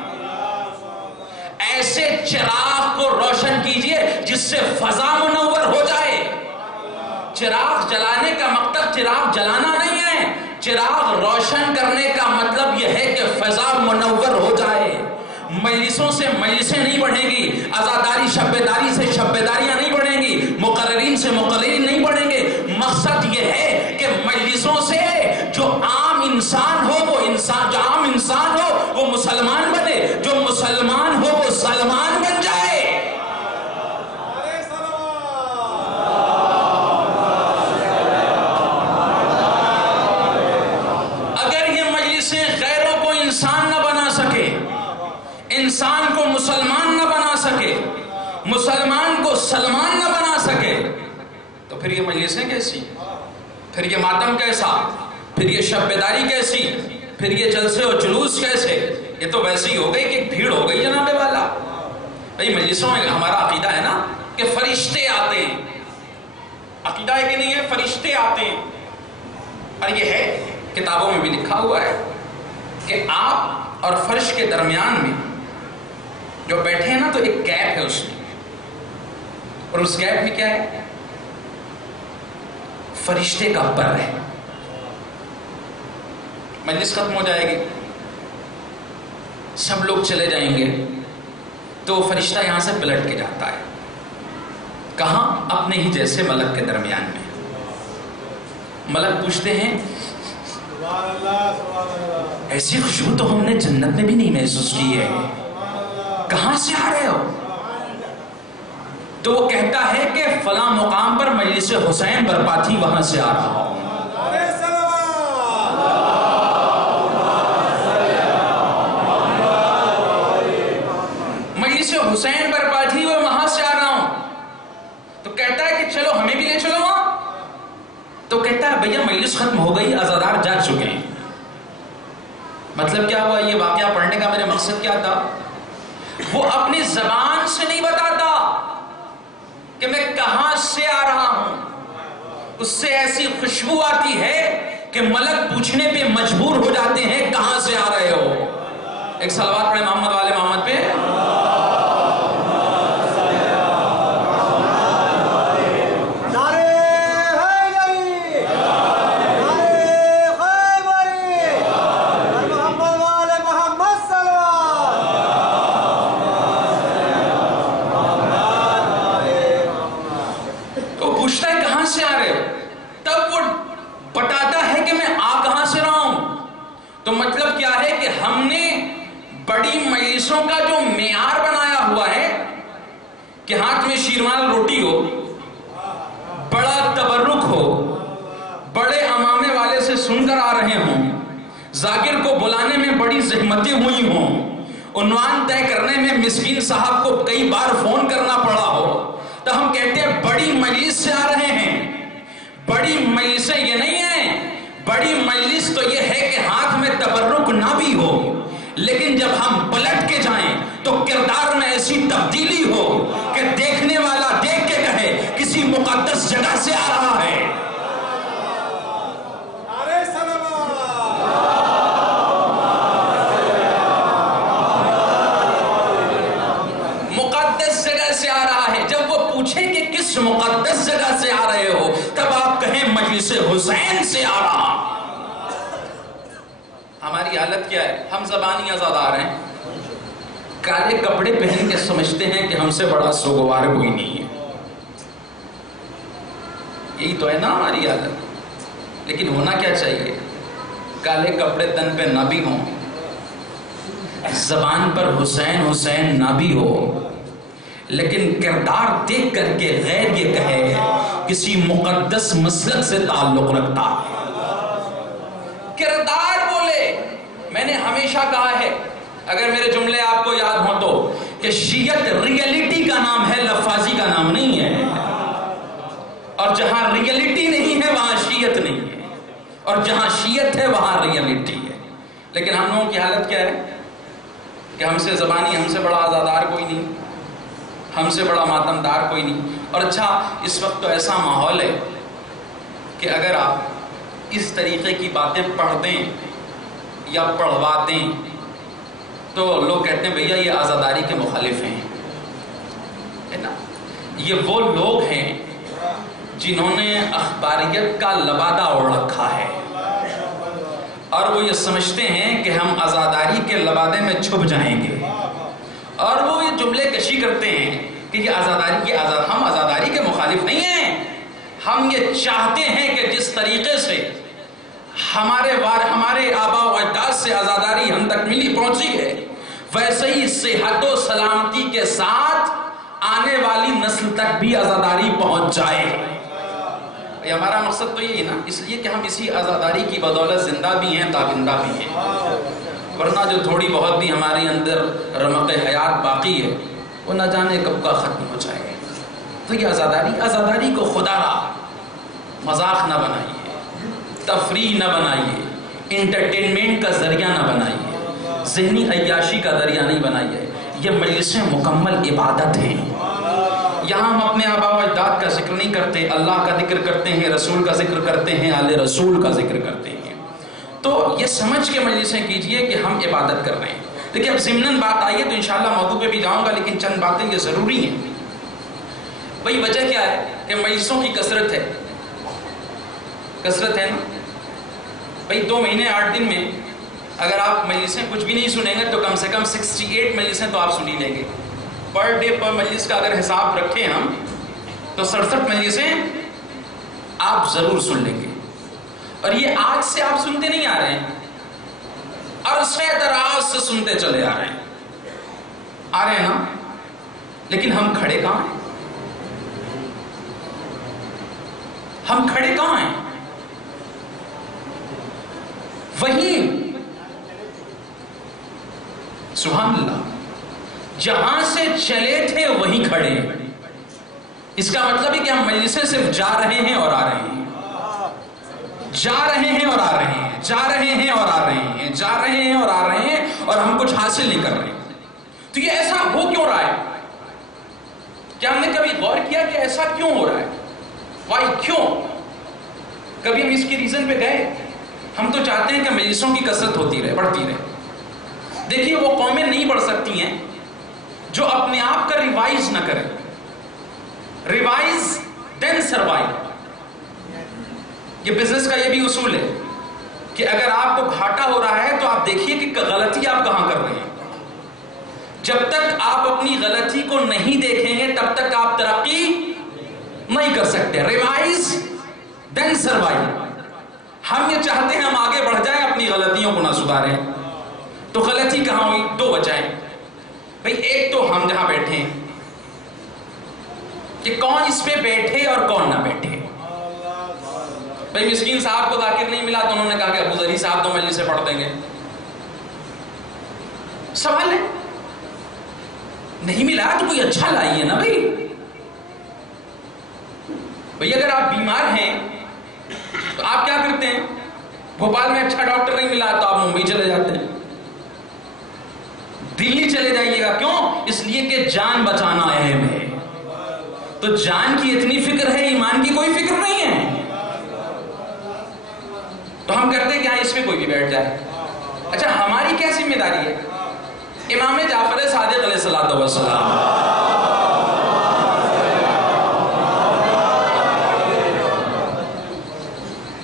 ایسے چراغ کو روشن کیجئے جس سے فضا منور ہو جائے۔ چراغ جلانے کا مقصد چراغ جلانا نہیں ہے، چراغ روشن کرنے کا مطلب یہ ہے کہ فضا منور ہو جائے۔ مجلسوں سے مجلسیں نہیں بڑھیں گی، عزاداری شب بیداری سے شب بیداریاں نہیں بڑھیں گی، مقررین سے مقررین نہیں بڑھیں گے۔ مقصد یہ ہے کہ مجلسوں سے جو عام انسان ہو وہ مسلمان بنے، جو مسلمان ہو وہ سلمان بن جائے۔ اگر یہ مجلسیں غیروں کو انسان نہ بنا سکے، انسان کو مسلمان نہ بنا سکے، مسلمان کو سلمان نہ بنا سکے، تو پھر یہ مجلسیں کیسی؟ پھر یہ ماتم کیسا؟ پھر یہ شب بیداری کیسی؟ پھر یہ جلسے و جلوس کیسے؟ یہ تو ویسے ہی ہو گئی کہ بھیڑ ہو گئی جناب والا۔ بھئی مجلسوں میں ہمارا عقیدہ ہے نا کہ فرشتے آتے ہیں، عقیدہ ہے کہ نہیں ہے؟ فرشتے آتے ہیں، اور یہ ہے کتابوں میں بھی لکھا ہوا ہے کہ آپ اور فرش کے درمیان میں جو بیٹھے ہیں نا تو ایک گیپ ہے اس میں، اور اس گیپ میں کیا ہے؟ فرشتے کا پر ہے۔ مجلس ختم ہو جائے گی، سب لوگ چلے جائیں گے، تو فرشتہ یہاں سے پلٹ کے جاتا ہے، کہاں؟ اپنے ہی جیسے ملک کے درمیان میں۔ ملک پوچھتے ہیں ایسی خوشبو تو ہم نے جنت میں بھی نہیں محسوس کی ہے۔ کہاں سے آ رہے ہو؟ تو وہ کہتا ہے کہ فلاں مقام پر مجلس حسین برپا تھی، وہاں سے آ رہا ہوں۔ مجلس حسین برپا تھی، وہ وہاں سے آ رہا ہوں۔ تو کہتا ہے کہ چلو ہمیں بھی لے چلو وہاں۔ تو کہتا ہے بھیا مجلس ختم ہو گئی، عزادار جا چکے ہیں۔ مطلب کیا ہوا؟ یہ واقعہ پڑھنے کا میرا مقصد کیا تھا؟ وہ اپنی زبان سے نہیں بتاتا کہ میں کہاں سے آ رہا ہوں، اس سے ایسی خوشبو آتی ہے کہ ملک پوچھنے پہ مجبور ہو جاتے ہیں کہاں سے آ رہے ہو۔ ایک صلوات پڑھیں محمد والے محمد پہ۔ تو مطلب کیا ہے کہ ہم نے بڑی مجلسوں کا جو معیار بنایا ہوا ہے کہ ہاتھ میں شیروان روٹی ہو، بڑا تبرک ہو، بڑے امامے والے سے سن کر آ رہے ہوں، ذاکر کو بلانے میں بڑی زحمتیں ہوئی ہوں، عنوان طے کرنے میں مسکین صاحب کو کئی بار فون کرنا پڑا ہو، تو ہم کہتے ہیں بڑی مجلس سے آ رہے ہیں۔ بڑی مجلسیں یہ نہیں ہیں، بڑی مجلس تو یہ ہے کہ ہاتھ میں تبرک نہ بھی ہو، لیکن جب ہم پلٹ کے جائیں تو کردار میں ایسی تبدیلی ہو کہ دیکھنے والا دیکھ کے کہے کسی مقدس جگہ سے آ رہا ہے۔ مقدس جگہ سے آ رہا ہے۔ جب وہ پوچھے کہ کس مقدس جگہ سے آ رہے ہو، تب آپ کہیں مجلس حسین سے آ رہا۔ ہماری حالت کیا ہے؟ ہم زبانی آزادار ہیں، کالے کپڑے پہن کے سمجھتے ہیں کہ ہم سے بڑا سوگوار کوئی نہیں ہے۔ یہی تو ہے نا ہماری حالت۔ لیکن ہونا کیا چاہیے؟ کالے کپڑے تن پہ نہ بھی ہوں، زبان پر حسین حسین نہ بھی ہو، لیکن کردار دیکھ کر کے غیر یہ کہے کسی مقدس مسلک سے تعلق رکھتا ہے۔ کردار بولے۔ میں نے ہمیشہ کہا ہے، اگر میرے جملے آپ کو یاد ہوں تو، کہ شیعت ریئلٹی کا نام ہے، لفاظی کا نام نہیں ہے۔ اور جہاں ریئلٹی نہیں ہے وہاں شیعت نہیں ہے، اور جہاں شیعت ہے وہاں ریئلٹی ہے۔ لیکن ہم لوگوں کی حالت کیا ہے کہ ہم سے زبانی، ہم سے بڑا آزادار کوئی نہیں، ہم سے بڑا ماتمدار کوئی نہیں۔ اور اچھا، اس وقت تو ایسا ماحول ہے کہ اگر آپ اس طریقے کی باتیں پڑھ دیں یا پڑھوا دیں تو لوگ کہتے ہیں بھیا یہ آزاداری کے مخالف ہیں، ہے نا۔ یہ وہ لوگ ہیں جنہوں نے اخباریت کا لبادہ اوڑھ رکھا ہے، اور وہ یہ سمجھتے ہیں کہ ہم آزاداری کے لبادے میں چھپ جائیں گے، اور وہ یہ جملے کشی کرتے ہیں کہ یہ آزاداری ہم آزاداری کے مخالف نہیں ہیں، ہم یہ چاہتے ہیں کہ جس طریقے سے ہمارے آباء و اجداد سے آزاداری ہم تک ملی پہنچی ہے، ویسے ہی صحت و سلامتی کے ساتھ آنے والی نسل تک بھی آزاداری پہنچ جائے۔ یہ ہمارا مقصد تو یہی ہے نا، اس لیے کہ ہم اسی آزاداری کی بدولت زندہ بھی ہیں، تابندہ بھی ہیں، ورنہ جو تھوڑی بہت بھی ہمارے اندر رمق حیات باقی ہے وہ نہ جانے کب کا ختم ہو جائے گا۔ تو یہ آزاداری کو خدا را مذاق نہ بنائیے، تفریح نہ بنائیے، انٹرٹینمنٹ کا ذریعہ نہ بنائیے، ذہنی عیاشی کا ذریعہ نہیں بنائیے۔ یہ مجلسیں مکمل عبادت ہیں، یہاں ہم اپنے آباء و اجداد کا ذکر نہیں کرتے، اللہ کا ذکر کرتے ہیں، رسول کا ذکر کرتے ہیں، آل رسول کا ذکر کرتے ہیں۔ تو یہ سمجھ کے مجلسیں کیجئے کہ ہم عبادت کر رہے ہیں۔ دیکھیں اب ضمناً بات آئی ہے تو انشاءاللہ موضوع پہ بھی جاؤں گا، لیکن چند باتیں یہ ضروری ہیں۔ بھئی وجہ کیا ہے کہ مجلسوں کی کثرت ہے نا۔ بھئی 2 مہینے 8 دن میں اگر آپ مجلسیں کچھ بھی نہیں سنیں گے تو کم سے کم 68 مجلسیں تو آپ سن ہی لیں گے۔ پر ڈے پر مجلس کا اگر حساب رکھیں ہم تو 67 مجلسیں آپ ضرور سن لیں گے، اور یہ آج سے آپ سنتے نہیں آ رہے ہیں، عرصہ دراز سے سنتے چلے آ رہے ہیں۔ آ رہے ہیں نا، لیکن ہم کھڑے کہاں ہیں؟ ہم کھڑے کہاں ہیں؟ وہیں سبحان اللہ، جہاں سے چلے تھے وہیں کھڑے ہیں۔ اس کا مطلب ہے کہ ہم مجلس سے صرف جا رہے ہیں اور آ رہے ہیں، جا رہے ہیں اور آ رہے ہیں، جا رہے ہیں اور آ رہے ہیں، جا رہے ہیں اور آ رہے ہیں، اور ہم کچھ حاصل نہیں کر رہے ہیں۔ تو یہ ایسا ہو کیوں رہا ہے؟ کیا ہم نے کبھی غور کیا کہ ایسا کیوں ہو رہا ہے؟ وائی، کیوں؟ کبھی ہم اس کی ریزن پہ گئے؟ ہم تو چاہتے ہیں کہ مجلسوں کی کثرت ہوتی رہے، بڑھتی رہے۔ دیکھیے وہ قومیں نہیں بڑھ سکتی ہیں جو اپنے آپ کا ریوائز نہ کریں۔ ریوائز دین سروائیو، یہ بزنس کا یہ بھی اصول ہے کہ اگر آپ کو گھاٹا ہو رہا ہے تو آپ دیکھیے کہ غلطی آپ کہاں کر رہے ہیں۔ جب تک آپ اپنی غلطی کو نہیں دیکھیں گے تب تک آپ ترقی نہیں کر سکتے۔ ریوائز دین سروائیو۔ ہم یہ چاہتے ہیں ہم آگے بڑھ جائیں، اپنی غلطیوں کو نہ سدھاریں۔ تو غلطی کہاں ہوئی؟ دو وجہیں بھئی، ایک تو ہم جہاں بیٹھے ہیں کہ کون اس پہ بیٹھے اور کون نہ بیٹھے۔ بھئی مسکین صاحب کو ذاکر نہیں ملا تو انہوں نے کہا کہ ابو ظہری صاحب تو مجلس سے پڑھ دیں گے۔ سوال ہے، نہیں ملا تو کوئی اچھا لائیے نا بھئی اگر آپ بیمار ہیں تو آپ کیا کرتے ہیں؟ بھوپال میں اچھا ڈاکٹر نہیں ملا تو آپ ممبئی چلے جاتے ہیں، دلی چلے جائیے گا۔ کیوں؟ اس لیے کہ جان بچانا اہم ہے۔ تو جان کی اتنی فکر ہے، ایمان کی کوئی فکر نہیں ہے۔ تو ہم کرتے کہ ہاں اس پہ کوئی بھی بیٹھ جائے۔ اچھا ہماری کیا ذمہ داری ہے؟ امام جعفر صادق علیہ السلام،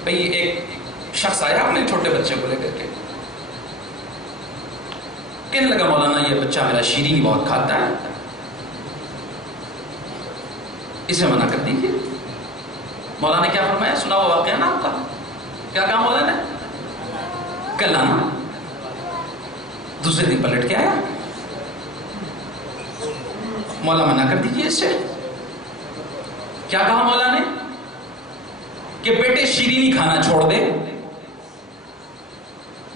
بھئی ایک شخص آیا اپنے چھوٹے بچے کو لے کر کے، کہنے لگا مولانا یہ بچہ میرا شیرینی بہت کھاتا ہے، اسے منع کر دیجیے۔ مولانا نے کیا فرمایا؟ سنا وہ واقعہ نا آپ کا؟ کیا کہا مولانا نے؟ کل آنا۔ دوسرے دن پلٹ کے آیا، مولا منع کر دیجیے اس سے۔ کیا کہا مولا نے؟ کہ بیٹے شیرینی کھانا چھوڑ دے۔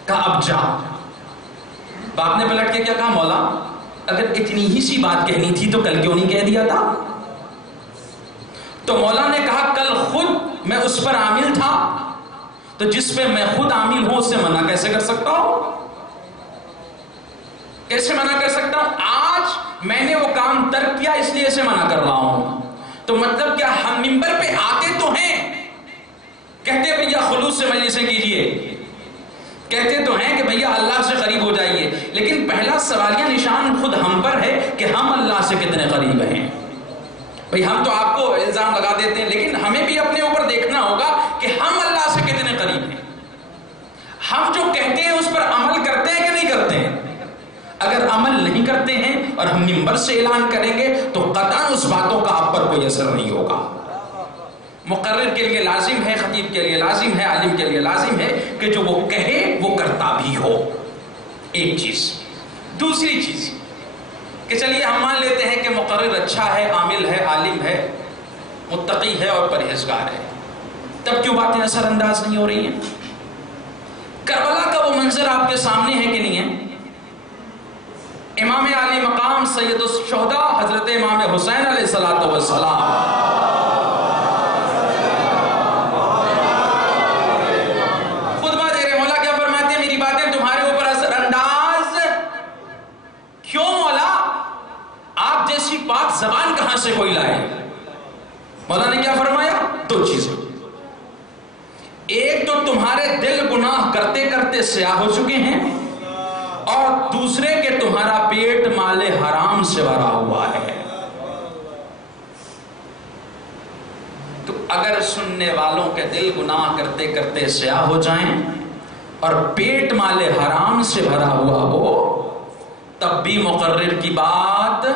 کہا اب جا۔ باپ نے پلٹ کے کیا کہا؟ مولا اگر اتنی ہی سی بات کہنی تھی تو کل کیوں نہیں کہہ دیا تھا؟ تو مولا نے کہا کل خود میں اس پر عامل تھا، تو جس پہ میں خود عامل ہوں اس سے منع کیسے کر سکتا ہوں؟ کیسے منع کر سکتا ہوں؟ آج میں نے وہ کام ترک کیا اس لیے اسے منع کر رہا ہوں۔ تو مطلب کیا ہم منبر پہ آتے تو ہیں، کہتے بھیا خلوص سے مجلسیں کیجئے، کہتے تو ہیں کہ بھیا اللہ سے قریب ہو جائیے، لیکن پہلا سوالیہ نشان خود ہم پر ہے کہ ہم اللہ سے کتنے قریب ہیں۔ بھئی ہم تو آپ کو الزام لگا دیتے ہیں، لیکن ہمیں بھی اپنے اوپر دیکھنا ہوگا کہ ہم اللہ سے کتنے قریب ہیں۔ ہم جو کہتے ہیں اس پر عمل کرتے ہیں کہ نہیں کرتے ہیں؟ اگر عمل نہیں کرتے ہیں اور ہم منبر سے اعلان کریں گے تو قطعاً اس باتوں کا آپ پر کوئی اثر نہیں ہوگا۔ مقرر کے لیے لازم ہے، خطیب کے لیے لازم ہے، عالم کے لیے لازم ہے کہ جو وہ کہے وہ کرتا بھی ہو۔ ایک چیز۔ دوسری چیز کہ چلیے ہم مان لیتے ہیں کہ مقرر اچھا ہے، عامل ہے، عالم ہے، متقی ہے اور پرہیزگار ہے، تب کیوں باتیں اثر انداز نہیں ہو رہی ہیں؟ کربلا کا وہ منظر آپ کے سامنے ہے کہ نہیں ہے؟ امام علی مقام سید الشہداء حضرت امام حسین علیہ السلام خطبہ دے رہے، مولا کیا فرماتے ہیں؟ میری باتیں تمہارے اوپر اثر انداز کیوں مولا؟ آپ جیسی پاک زبان کہاں سے کوئی لائے؟ مولا نے کیا فرمایا؟ دو چیزیں، ایک تو تمہارے دل گناہ کرتے کرتے سیاہ ہو چکے ہیں، اور دوسرے کہ تمہارا پیٹ مال حرام سے بھرا ہوا ہے۔ تو اگر سننے والوں کے دل گناہ کرتے کرتے سیاہ ہو جائیں اور پیٹ مال حرام سے بھرا ہوا ہو، تب بھی مقرر کی بات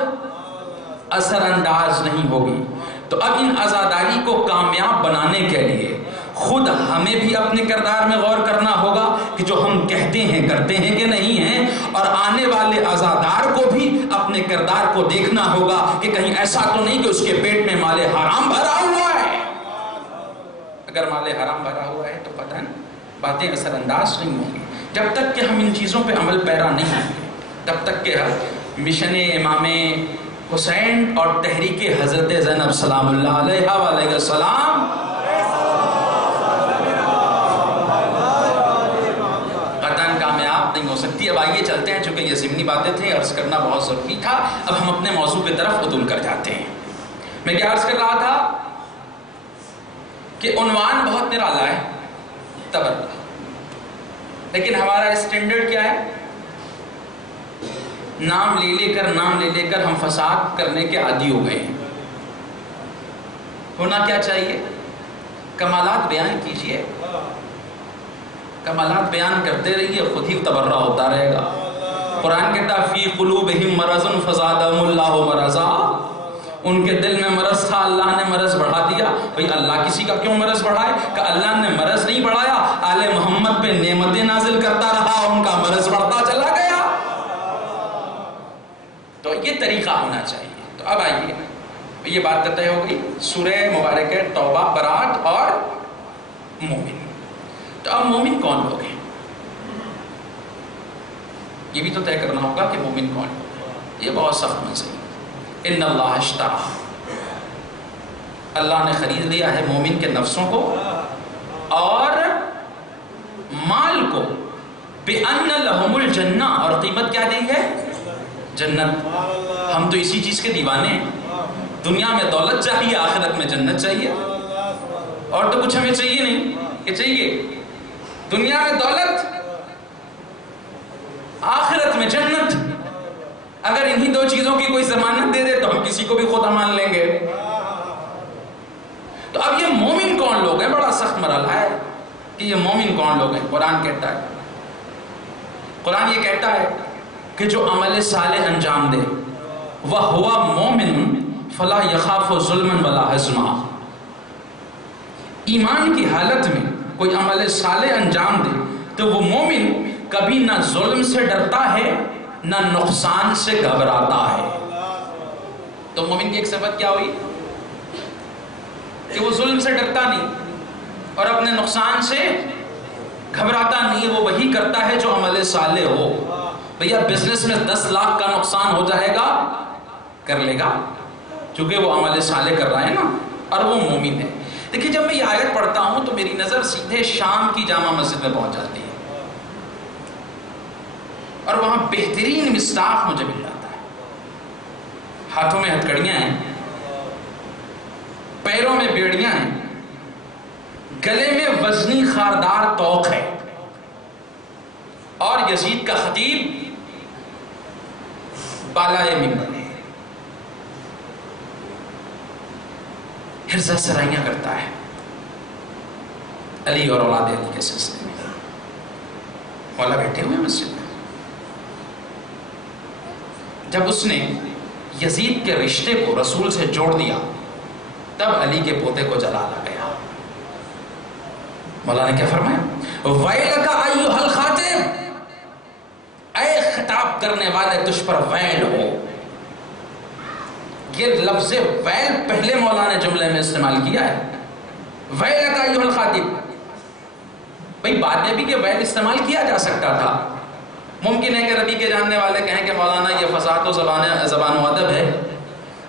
اثر انداز نہیں ہوگی۔ تو اب ان عزاداری کو کامیاب بنانے کے لیے خود ہمیں بھی اپنے کردار میں غور کرنا ہوگا کہ جو ہم کہتے ہیں کرتے ہیں کہ نہیں ہیں، اور آنے والے عزادار کو بھی اپنے کردار کو دیکھنا ہوگا کہ کہیں ایسا تو نہیں کہ اس کے پیٹ میں مال حرام بھرا ہوا ہے. اگر مال حرام بھرا ہوا ہے تو قطعاً باتیں اثر انداز نہیں ہوں گی. جب تک کہ ہم ان چیزوں پہ عمل پیرا نہیں ہوں گے، تب تک کہ مشن امام حسین اور تحریک حضرت زینب سلام اللہ علیہ وعلیہ السلام قطعاً کامیاب نہیں ہو سکتی. اب آئیے چلتے ہیں، چونکہ یہ ضمنی باتیں تھیں، عرض کرنا بہت ضروری تھا. اب ہم اپنے موضوع کی طرف عدول کر جاتے ہیں. میں کیا عرض کر رہا تھا کہ عنوان بہت نرالا ہے، تبرہ، لیکن ہمارا اسٹینڈرڈ کیا ہے؟ نام لے لے کر ہم فساد کرنے کے عادی ہو گئے ہیں. ہونا کیا چاہیے؟ کمالات بیان کیجئے، کمالات بیان کرتے رہیے، خود ہی تبرہ ہوتا رہے گا. قرآن کہتا فی قلوبہم مرض فزادہم اللہ مرضا، ان کے دل میں مرض تھا، اللہ نے مرض بڑھا دیا. بھئی اللہ کسی کا کیوں مرض بڑھائے؟ کہ اللہ نے مرض نہیں بڑھایا، آل محمد پہ نعمتیں نازل کرتا رہا، ان کا مرض بڑھتا چلا گیا. تو یہ طریقہ ہونا چاہیے. تو اب آئیے، یہ بات طے ہو گئی سورہ مبارکہ توبہ، برات اور مومن. تو اب مومن کون لوگ ہیں؟ یہ بھی تو طے کرنا ہوگا کہ مومن کون لوگ ہیں. یہ بہت سخت مسئلہ. ان اللہ اشترا، اللہ نے خرید لیا ہے مومن کے نفسوں کو اور مال کو، بِأَنَّ لَهُمُ الْجَنَّةَ، اور قیمت کیا دی ہے؟ جنت. ہم تو اسی چیز کے دیوانے ہیں. دنیا میں دولت چاہیے، آخرت میں جنت چاہیے. اور تو کچھ ہمیں چاہیے نہیں. کہ چاہیے دنیا میں دولت، آخرت میں جنت. اگر انہی دو چیزوں کی کوئی ضمانت دے دے تو ہم کسی کو بھی خدا مان لیں گے. تو اب یہ مومن کون لوگ ہیں؟ بڑا سخت مرحلہ ہے کہ یہ مومن کون لوگ ہیں. قرآن کہتا ہے، قرآن یہ کہتا ہے کہ جو عمل صالح انجام دے وَهُوَ مُؤْمِنٌ فَلَا يَخَافُ ظُلْمًا وَلَا حَزْمًا. ایمان کی حالت میں کوئی عمل صالح انجام دے تو وہ مومن کبھی نہ ظلم سے ڈرتا ہے نہ نقصان سے گھبراتا ہے. تو مومن کی ایک صفت کیا ہوئی؟ کہ وہ ظلم سے ڈرتا نہیں اور اپنے نقصان سے گھبراتا نہیں. وہ وہی کرتا ہے جو عمل صالح ہو. بھیا بزنس میں 10 لاکھ کا نقصان ہو جائے گا، کر لے گا، چونکہ وہ عمل صالح کر رہا ہے نا، اور وہ مومن ہے. دیکھیے جب میں یہ آیت پڑھتا ہوں تو میری نظر سیدھے شام کی جامع مسجد میں پہنچ جاتی ہے اور وہاں بہترین مصداق مجھے مل جاتا ہے. ہاتھوں میں ہتھکڑیاں ہیں، پیروں میں بیڑیاں ہیں، گلے میں وزنی خاردار توق ہے، اور یزید کا خطیب بالائے منبر ہے، حرزہ سرائیاں کرتا ہے علی اور اولاد علی کے سلسلے میں. مولا بیٹھے ہوئے مسجد میں. جب اس نے یزید کے رشتے کو رسول سے جوڑ دیا تب علی کے پوتے کو جلالا گیا. مولا نے کیا فرمایا؟ وَيْلَكَ أَيُّهَا الْخَاتِمُ، اے خطاب کرنے والے تجھ پر ویل ہو. یہ لفظ ویل پہلے مولا نے جملے میں استعمال کیا ہے. وَيْلَكَ أَيُّهَا الْخَاتِمُ. بھئی بعد میں بھی کہ ویل استعمال کیا جا سکتا تھا. ممکن ہے کہ ربی کے جاننے والے کہیں کہ مولانا یہ فصاحت و زبان و ادب ہے.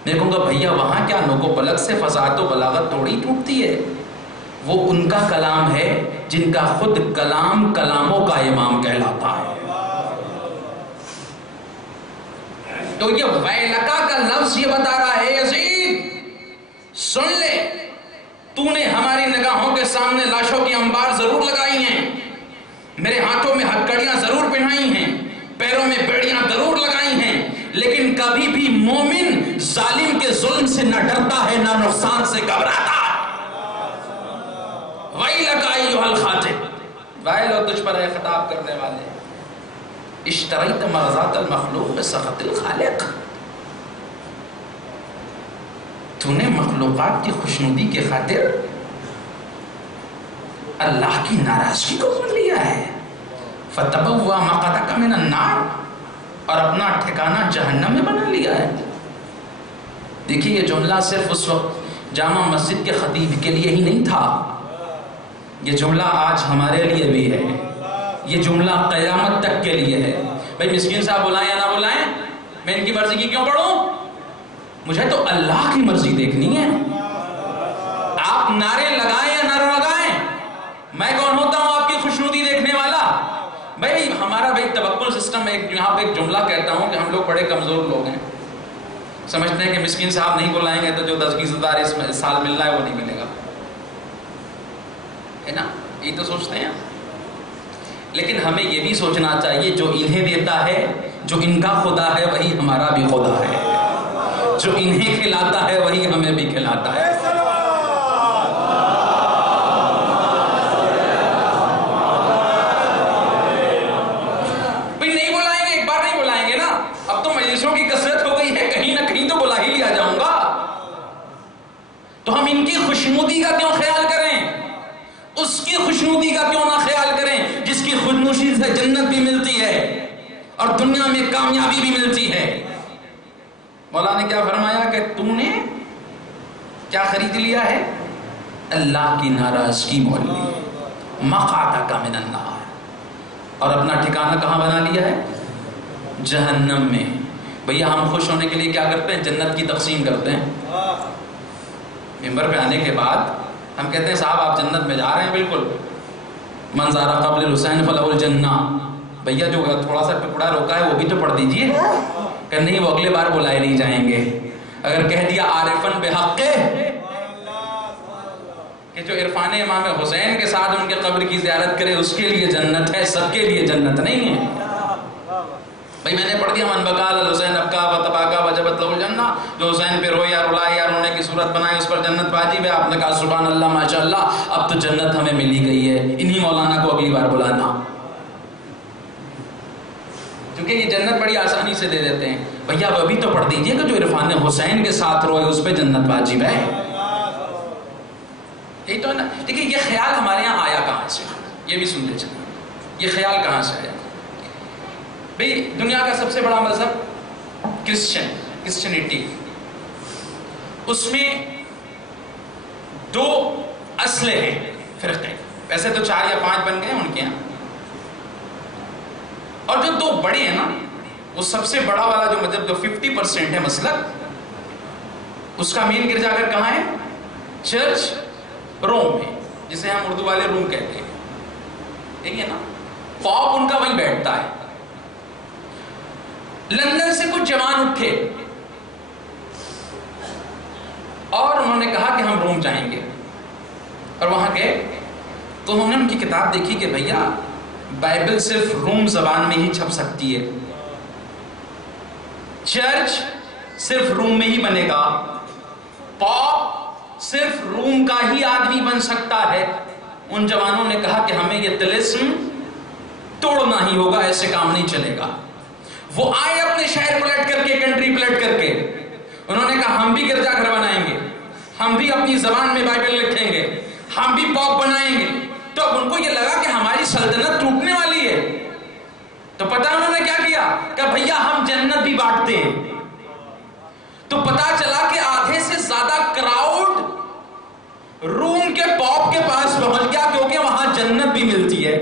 میں کہوں گا بھیا وہاں کیا نوک و پلک سے فصاحت و بلاغت تھوڑی ٹوٹتی ہے. وہ ان کا کلام ہے جن کا خود کلام کلاموں کا امام کہلاتا ہے. تو یہ ویلکا کا لفظ یہ بتا رہا ہے یزید سن لے، تو نے ہماری نگاہوں کے سامنے لاشوں کی انبار ضرور لگائی ہیں، میرے ہاتھوں میں ہتھکڑیاں ضرور پہنائی ہیں، پیروں میں بیڑیاں ضرور لگائی ہیں، لیکن کبھی بھی مومن ظالم کے ظلم سے نہ ڈرتا ہے نہ نقصان سے گھبراتا ہے. وَيْلَكَ أَيُّهَا الْخَاتِمُ، وائل ہو تجھ پر ہے خطاب کرنے والے. اشتریت مرضات المخلوق بسخط الخالق، تو نے مخلوقات کی خوشنودی کے خاطر اللہ کی ناراضگی کو کر لیا ہے. فَتَبَوَّأَ مَقْعَدَكَ مِنَ النَّارِ، اور اپنا ٹھکانہ جہنم میں بنا لیا ہے۔ دیکھیے یہ جملہ صرف اس وقت جامع مسجد کے خطیب کے لیے ہی نہیں تھا، یہ جملہ آج ہمارے لیے بھی ہے، یہ جملہ قیامت تک کے لیے ہے۔ بھائی مسکین صاحب بلائیں یا نہ بلائیں، میں ان کی مرضی کی کیوں پڑھوں؟ مجھے تو اللہ کی مرضی دیکھنی ہے۔ آپ نعرے لگائیں یا نہ لگائیں، میں کون ہوتا ہوں آپ کی خوشنودی دیکھنے والا؟ بھائی ہمارا توکل سسٹم ہے۔ یہاں پہ ایک جملہ کہتا ہوں کہ ہم لوگ بڑے کمزور لوگ ہیں، سمجھتے ہیں کہ مسکین صاحب نہیں بلائیں گے تو جو 10-20 ہزار اس سال مل رہا ہے وہ نہیں ملے گا، ہے نا؟ یہ تو سوچتے ہیں۔ لیکن ہمیں یہ بھی سوچنا چاہیے جو انہیں دیتا ہے، جو ان کا خدا ہے وہی ہمارا بھی خدا ہے، جو انہیں کھلاتا ہے وہی ہمیں بھی کھلاتا ہے۔ تو ہم ان کی خوشنودی کا کیوں خیال کریں؟ اس کی خوشنودی کا کیوں نہ خیال کریں جس کی خودنوشی سے جنت بھی ملتی ہے اور دنیا میں کامیابی بھی ملتی ہے۔ مولا نے کیا فرمایا کہ تو نے کیا خرید لیا ہے؟ اللہ کی ناراضگی مول لی، مقعدک من النار، اور اپنا ٹھکانہ کہاں بنا لیا ہے؟ جہنم میں۔ بھیا ہم خوش ہونے کے لیے کیا کرتے ہیں؟ جنت کی تقسیم کرتے ہیں۔ ممبر پہ آنے کے بعد ہم کہتے ہیں صاحب آپ جنت میں جا رہے ہیں، بالکل، من زار قبر الحسین فلہ الجنہ۔ بھیا جو تھوڑا سا ٹکڑا روکا ہے وہ بھی تو پڑھ دیجئے، کہ نہیں وہ اگلے بار بلائے نہیں جائیں گے۔ اگر کہہ دیا عارفن بحق، کہ جو عرفان امام حسین کے ساتھ ان کے قبر کی زیارت کرے اس کے لیے جنت ہے، سب کے لیے جنت نہیں ہے۔ بھئی میں نے پڑھ دیا من بقال الحسین ابکا و تباکا وجبت لہ الجنہ، جو حسین پہ روئے یا رلائے یا رونے کی صورت بنائے اس پر جنت واجب ہے۔ آپ نے کہا سبحان اللہ ماشاءاللہ، اب تو جنت ہمیں ملی گئی ہے، انہی مولانا کو اگلی بار بلانا، کیونکہ یہ جنت بڑی آسانی سے دے دیتے ہیں۔ بھیا وہ بھی تو پڑھ دیجئے کہ جو عرفان حسین کے ساتھ روئے اس پہ جنت واجب ہے۔ یہی تو ہے نا۔ دیکھیں یہ خیال ہمارے یہاں آیا کہاں سے، یہ بھی سن لے چلیں، یہ خیال کہاں سے آیا؟ بھئی دنیا کا سب سے بڑا مذہب کرسچنٹی، اس میں 2 اصلیں ہیں فرقے، ویسے تو 4 یا 5 بن گئے ان کے یہاں، اور جو 2 بڑے ہیں نا، وہ سب سے بڑا والا جو مذہب جو 50% ہے مسلک، اس کا مین گرجا گھر کہاں ہے؟ چرچ روم میں، جسے ہم اردو والے روم کہتے ہیں، ٹھیک ہے نا؟ پاپ ان کا وہیں بیٹھتا ہے۔ لندن سے کچھ جوان اٹھے اور انہوں نے کہا کہ ہم روم جائیں گے، اور وہاں گئے تو انہوں نے ان کی کتاب دیکھی کہ بھیا بائبل صرف روم زبان میں ہی چھپ سکتی ہے، چرچ صرف روم میں ہی بنے گا، پاپ صرف روم کا ہی آدمی بن سکتا ہے۔ ان جوانوں نے کہا کہ ہمیں یہ طلسم توڑنا ہی ہوگا، ایسے کام نہیں چلے گا۔ وہ آئے اپنے شہر پلٹ کر کے، کنٹری پلٹ کر کے، انہوں نے کہا ہم بھی گرجا گھر بنائیں گے، ہم بھی اپنی زبان میں بائبل لکھیں گے، ہم بھی پاپ بنائیں گے۔ تو اب ان کو یہ لگا کہ ہماری سلطنت ٹوٹنے والی ہے، تو پتہ انہوں نے کیا کیا کہ بھیا ہم جنت بھی بانٹتے ہیں۔ تو پتا چلا کہ آدھے سے زیادہ کراؤڈ روم کے پاپ کے پاس پہنچ گیا، کیونکہ وہاں جنت بھی ملتی ہے۔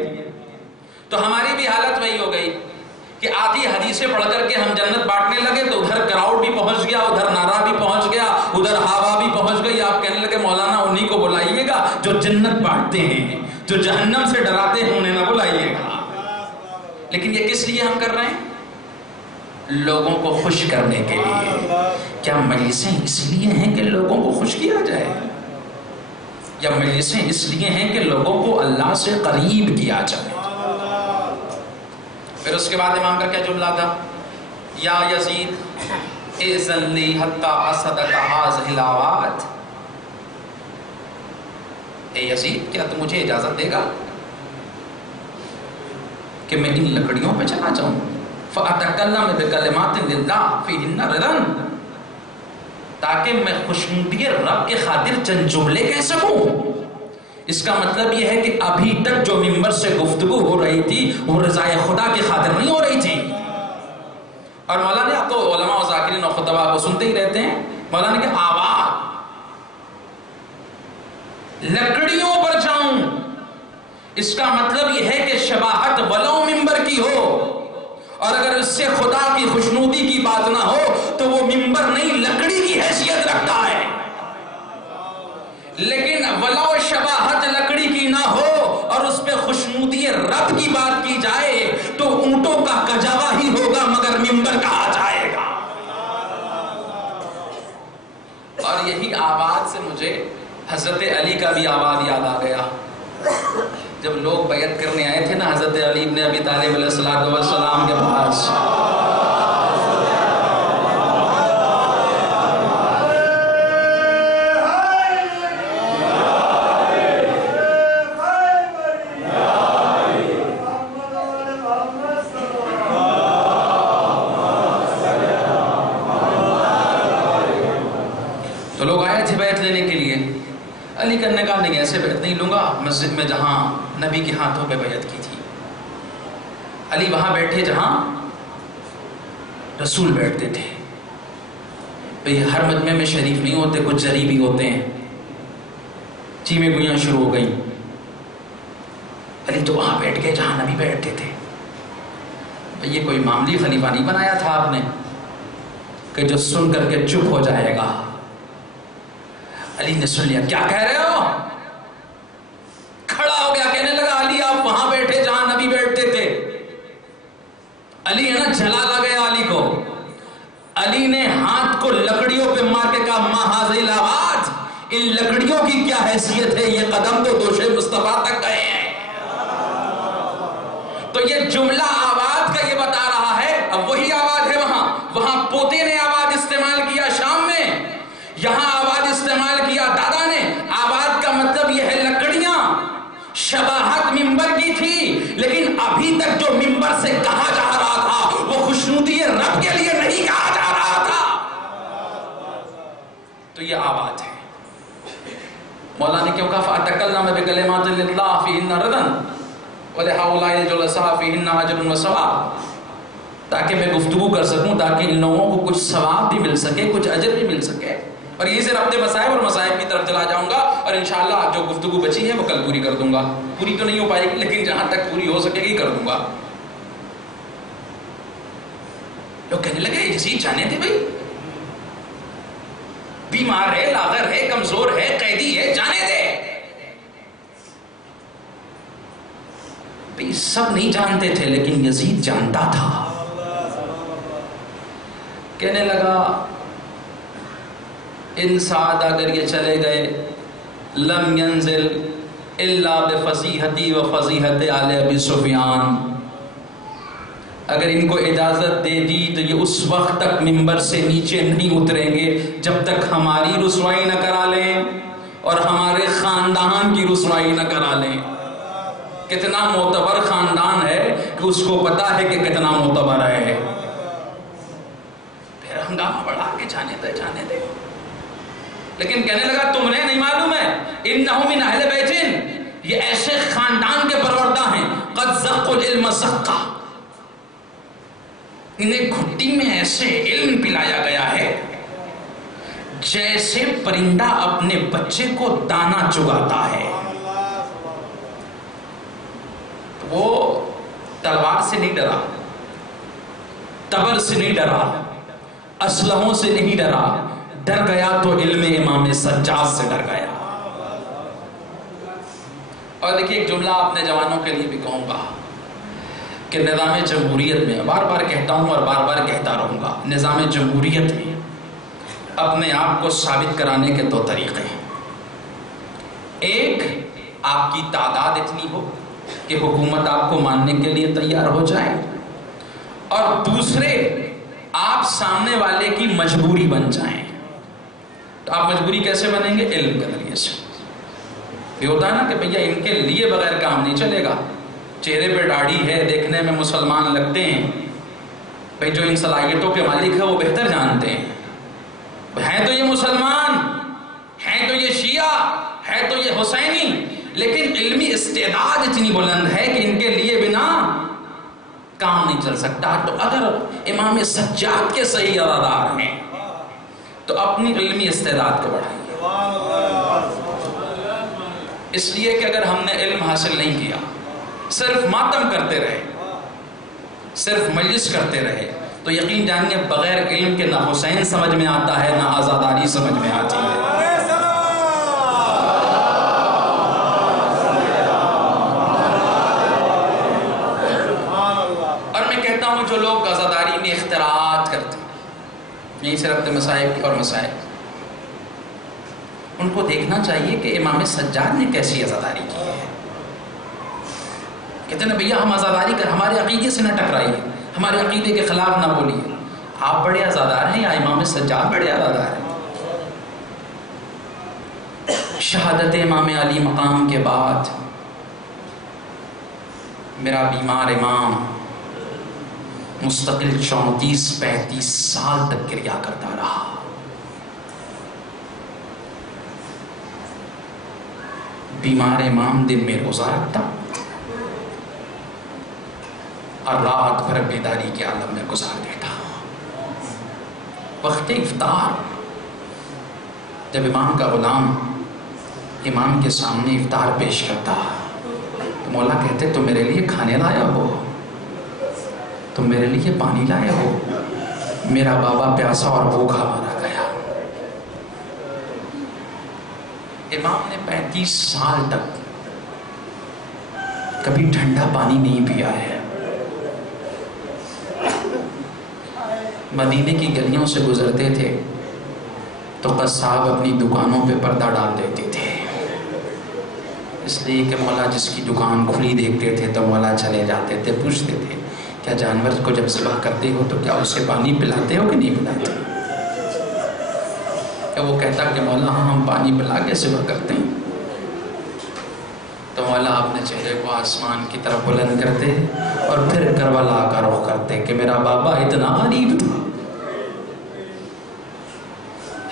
تو ہماری بھی حالت وہی ہو گئی کہ آدھی حدیثیں پڑھ کر کے ہم جنت بانٹنے لگے، تو ادھر کراؤڈ بھی پہنچ گیا، ادھر نعرہ بھی پہنچ گیا، ادھر ہوا بھی پہنچ گئی۔ آپ کہنے لگے مولانا انہی کو بلائیے گا جو جنت بانٹتے ہیں، جو جہنم سے ڈراتے ہیں، انہیں نہ بلائیے گا۔ لیکن یہ کس لیے ہم کر رہے ہیں؟ لوگوں کو خوش کرنے کے لیے۔ کیا مجلسیں اس لیے ہیں کہ لوگوں کو خوش کیا جائے، یا مجلسیں اس لیے ہیں کہ لوگوں کو اللہ سے قریب کیا جائے؟ پھر اس کے بعد امام کا کیا جملہ تھا؟ یا یزید اذن لی حتی اصدق هذه الاوات، اے یزید کیا تو مجھے اجازت دے گا کہ میں ان لکڑیوں پہ چلا جاؤں؟ فَأَتَكَلَّمَ بِكَلِمَاتٍ لِلَّهِ فِيهِنَّ رِضًا، تاکہ میں خوشنودی رب کے خاطر چند جملے کہہ سکوں۔ اس کا مطلب یہ ہے کہ ابھی تک جو ممبر سے گفتگو ہو رہی تھی وہ رضائے خدا کی خاطر نہیں ہو رہی تھی، اور مولانا آپ تو علماء و ذاکرین و خطبہ کو سنتے ہی رہتے ہیں، مولانا کہ آواز لکڑیوں پر جاؤں، اس کا مطلب یہ ہے کہ شباہت ولو ممبر کی ہو، اور اگر اس سے خدا کی خوشنودی کی بات نہ ہو تو وہ ممبر نہیں لکڑی کی حیثیت رکھتا ہے۔ لیکن ولو شباہت لکڑی کی نہ ہو اور اس پہ خوشنودی رب کی بات کی جائے تو اونٹوں کا کجاوا ہی ہوگا مگر ممبر کہا جائے گا۔ اور یہی آواز سے مجھے حضرت علی کا بھی آواز یاد آ گیا۔ جب لوگ بیعت کرنے آئے تھے نا حضرت علی ابن ابی طالب علیہ السلام کے پاس، تو لوگ آئے تھے بیعت لینے کے لیے۔ علی کرنے کا نہیں، ایسے بیعت نہیں لوں گا، مسجد میں جہاں نبی کے ہاتھوں پہ بیعت کی تھی۔ علی وہاں بیٹھے جہاں رسول بیٹھتے تھے۔ بھئی ہر مجمع میں شریف نہیں ہوتے، کچھ جریبی ہوتے ہیں، چیمیں گویاں شروع ہو گئیں۔ علی تو وہاں بیٹھ گئے جہاں نبی بیٹھتے تھے۔ بھئی یہ کوئی معمولی خلیفہ نہیں بنایا تھا آپ نے کہ جو سن کر کے چپ ہو جائے گا۔ علی نے سن لیا، کیا کہہ رہے ہو؟ کھڑا ہو گیا، کہنے لگا علی آپ وہاں بیٹھے جہاں نبی بیٹھتے تھے۔ علی ہے نا جلا گیا علی کو۔ علی نے ہاتھ کو لکڑیوں پہ مار کے کہا ما ھذی الآواز، ان لکڑیوں کی کیا حیثیت ہے، یہ قدم تو دوش مصطفیٰ تک گئے ہیں۔ تو یہ جملہ آواز کا یہ بتا رہا ہے، اب وہی آواز ہے وہاں پوتے نے آواز استعمال کیا شام میں، یہاں آواز استعمال کیا دادا نے۔ آواز کا مطلب یہ ہے لکڑیاں، شباہت ممبر کی تھی، لیکن ابھی تک جو ممبر سے کہا جا رہا تھا وہ خوشنودی رب کے لیے نہیں کہا جا رہا تھا۔ تو یہ آواز ہے۔ مولا نے کیوں کہا فَأَتَكَلَّمَ بِكَلِمَاتِ اللَّهِ فِيهِنَّ رَدًا وَلِهَؤُلَاءِ الْجُلَسَاءِ فِيهِنَّ أَجْرٌ وَثَوَابٌ، تاکہ میں گفتگو کر سکوں، تاکہ ان لوگوں کو کچھ ثواب بھی مل سکے، کچھ اجر بھی مل سکے۔ اور یہی سے ربط مسائب اور مسائب کی طرف چلا جاؤں گا، اور انشاءاللہ جو گفتگو بچی ہے وہ کل پوری کر دوں گا۔ پوری تو نہیں ہو پائے گی لیکن جہاں تک پوری ہو سکے گی کر دوں گا۔ لوگ کہنے لگے یزید جانے دے بھائی، بیمار ہے، لاغر ہے، کمزور ہے، قیدی ہے، جانے دے۔ بھائی سب نہیں جانتے تھے لیکن یزید جانتا تھا۔ کہنے لگا ان سعد اگر یہ چلے گئے لم ينزل الا بفضیحتی و فضیحت آل ابی سفیان، اگر ان کو اجازت دے دی تو یہ اس وقت تک ممبر سے نیچے نہیں اتریں گے جب تک ہماری رسوائی نہ کرا لیں اور ہمارے خاندان کی رسوائی نہ کرا لیں۔ کتنا معتبر خاندان ہے کہ اس کو پتا ہے کہ کتنا معتبر ہے۔ پھر ہنگامہ بڑھا کے جانے دے، لیکن کہنے لگا تمہیں نہیں معلوم ہے انہم من اہل بیت، یہ ایسے خاندان کے پروردہ ہیں قد ذقوا العلم زقا، انہیں گھٹی میں ایسے علم پلایا گیا ہے جیسے پرندہ اپنے بچے کو دانا چگاتا ہے۔ وہ تلوار سے نہیں ڈرا، تبر سے نہیں ڈرا، اسلحوں سے نہیں ڈرا، ڈر گیا تو علم امام سجاد سے ڈر گیا۔ اور دیکھیے ایک جملہ اپنے جوانوں کے لیے بھی کہوں گا کہ نظام جمہوریت میں، بار بار کہتا ہوں اور بار بار کہتا رہوں گا، نظام جمہوریت میں اپنے آپ کو ثابت کرانے کے دو طریقے ہیں۔ ایک، آپ کی تعداد اتنی ہو کہ حکومت آپ کو ماننے کے لیے تیار ہو جائے، اور دوسرے آپ سامنے والے کی مجبوری بن جائیں۔ تو آپ مجبوری کیسے بنیں گے؟ علم کے ذریعے سے۔ یہ ہوتا ہے نا کہ بھیا ان کے لیے بغیر کام نہیں چلے گا، چہرے پہ داڑھی ہے، دیکھنے میں مسلمان لگتے ہیں، بھئی جو ان صلاحیتوں کے مالک ہے وہ بہتر جانتے ہیں، ہیں تو یہ مسلمان، ہیں تو یہ شیعہ، ہے تو یہ حسینی، لیکن علمی استعداد اتنی بلند ہے کہ ان کے لیے بنا کام نہیں چل سکتا. تو اگر امام سجاد کے صحیح ادادار ہیں تو اپنی علمی استعداد کو بڑھائیے. اس لیے کہ اگر ہم نے علم حاصل نہیں کیا، صرف ماتم کرتے رہے، صرف مجلس کرتے رہے، تو یقین جانیے بغیر علم کے نہ حسین سمجھ میں آتا ہے، نہ آزاداری سمجھ میں آتی ہے. اور میں کہتا ہوں جو لوگ آزاداری میں اختراعات کرتے ہیں، یہی سے ربط مسائب اور مسائب، ان کو دیکھنا چاہیے کہ امام سجاد نے کیسی آزاداری کی ہے. کہتے ہیں نا بھیا ہم آزاداری کر، ہمارے عقیدے سے نہ ٹکرائیے، ہمارے عقیدے کے خلاف نہ بولیے. آپ بڑے آزادار ہیں یا امام سجاد بڑے آزادار ہیں؟ شہادت امام علی مقام کے بعد میرا بیمار امام مستقل 34-35 سال تک کریا کرتا رہا. بیمار امام دن میں روزہ رکھتا اور رات بھر بیداری کے عالم میں گزار دیتا. وقت افطار جب امام کا غلام امام کے سامنے افطار پیش کرتا تو مولا کہتے تم میرے لیے کھانے لایا ہو، تم میرے لیے پانی لائے ہو. میرا بابا پیاسا اور بھوکا مارا گیا. امام نے 35 سال تک کبھی ٹھنڈا پانی نہیں پیا ہے. مدینے کی گلیوں سے گزرتے تھے تو قصاب اپنی دکانوں پہ پردہ ڈال دیتے تھے، اس لیے کہ مولا جس کی دکان کھلی دیکھتے تھے تو مولا چلے جاتے تھے. پوچھتے تھے کیا جانور کو جب ذبح کرتے ہو تو کیا اسے پانی پلاتے ہو کہ نہیں پلاتے؟ کہ وہ کہتا کہ مولا ہم پانی پلا کے ذبح کرتے ہیں. تو مولا اپنے چہرے کو آسمان کی طرف بلند کرتے اور پھر کربلا کا رخ کرتے کہ میرا بابا اتنا غریب تھا.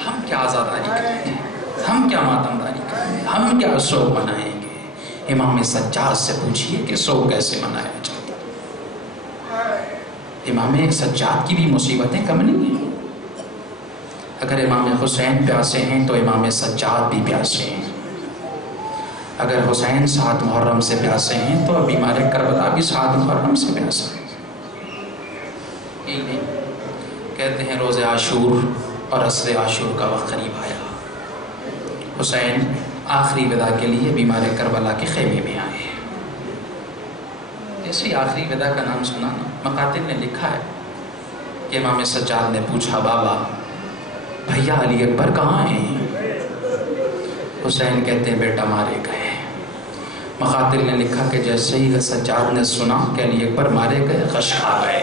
ہم کیا آزاداری کریں گے، ہم کیا ماتمداری کریں گے، ہم کیا سوگ منائیں گے؟ امام سجاد سے پوچھئے کہ سوگ کیسے منایا جاتا. امام سجاد کی بھی مصیبتیں کم نہیں ہیں. اگر امام حسین پیاسے ہیں تو امام سجاد بھی پیاسے ہیں. اگر حسین 7 محرم سے پیاسے ہیں تو بیمار کربلا بھی 7 محرم سے پیاسا ہے. یہی نہیں کہتے ہیں روز عاشور اور عصر عاشور کا وقت قریب آیا. حسین آخری ودا کے لیے بیمار کربلا کے خیمے میں آئے. جیسے آخری ودا کا نام سنا مقاتل نے لکھا ہے کہ امام سجاد نے پوچھا بابا بھیا علی اکبر کہاں ہیں؟ حسین کہتے ہیں بیٹا مارے گئے. مقاتل نے لکھا کہ جیسے ہی سجاد نے سنا کہ علی اکبر مارے گئے غش کھا گئے.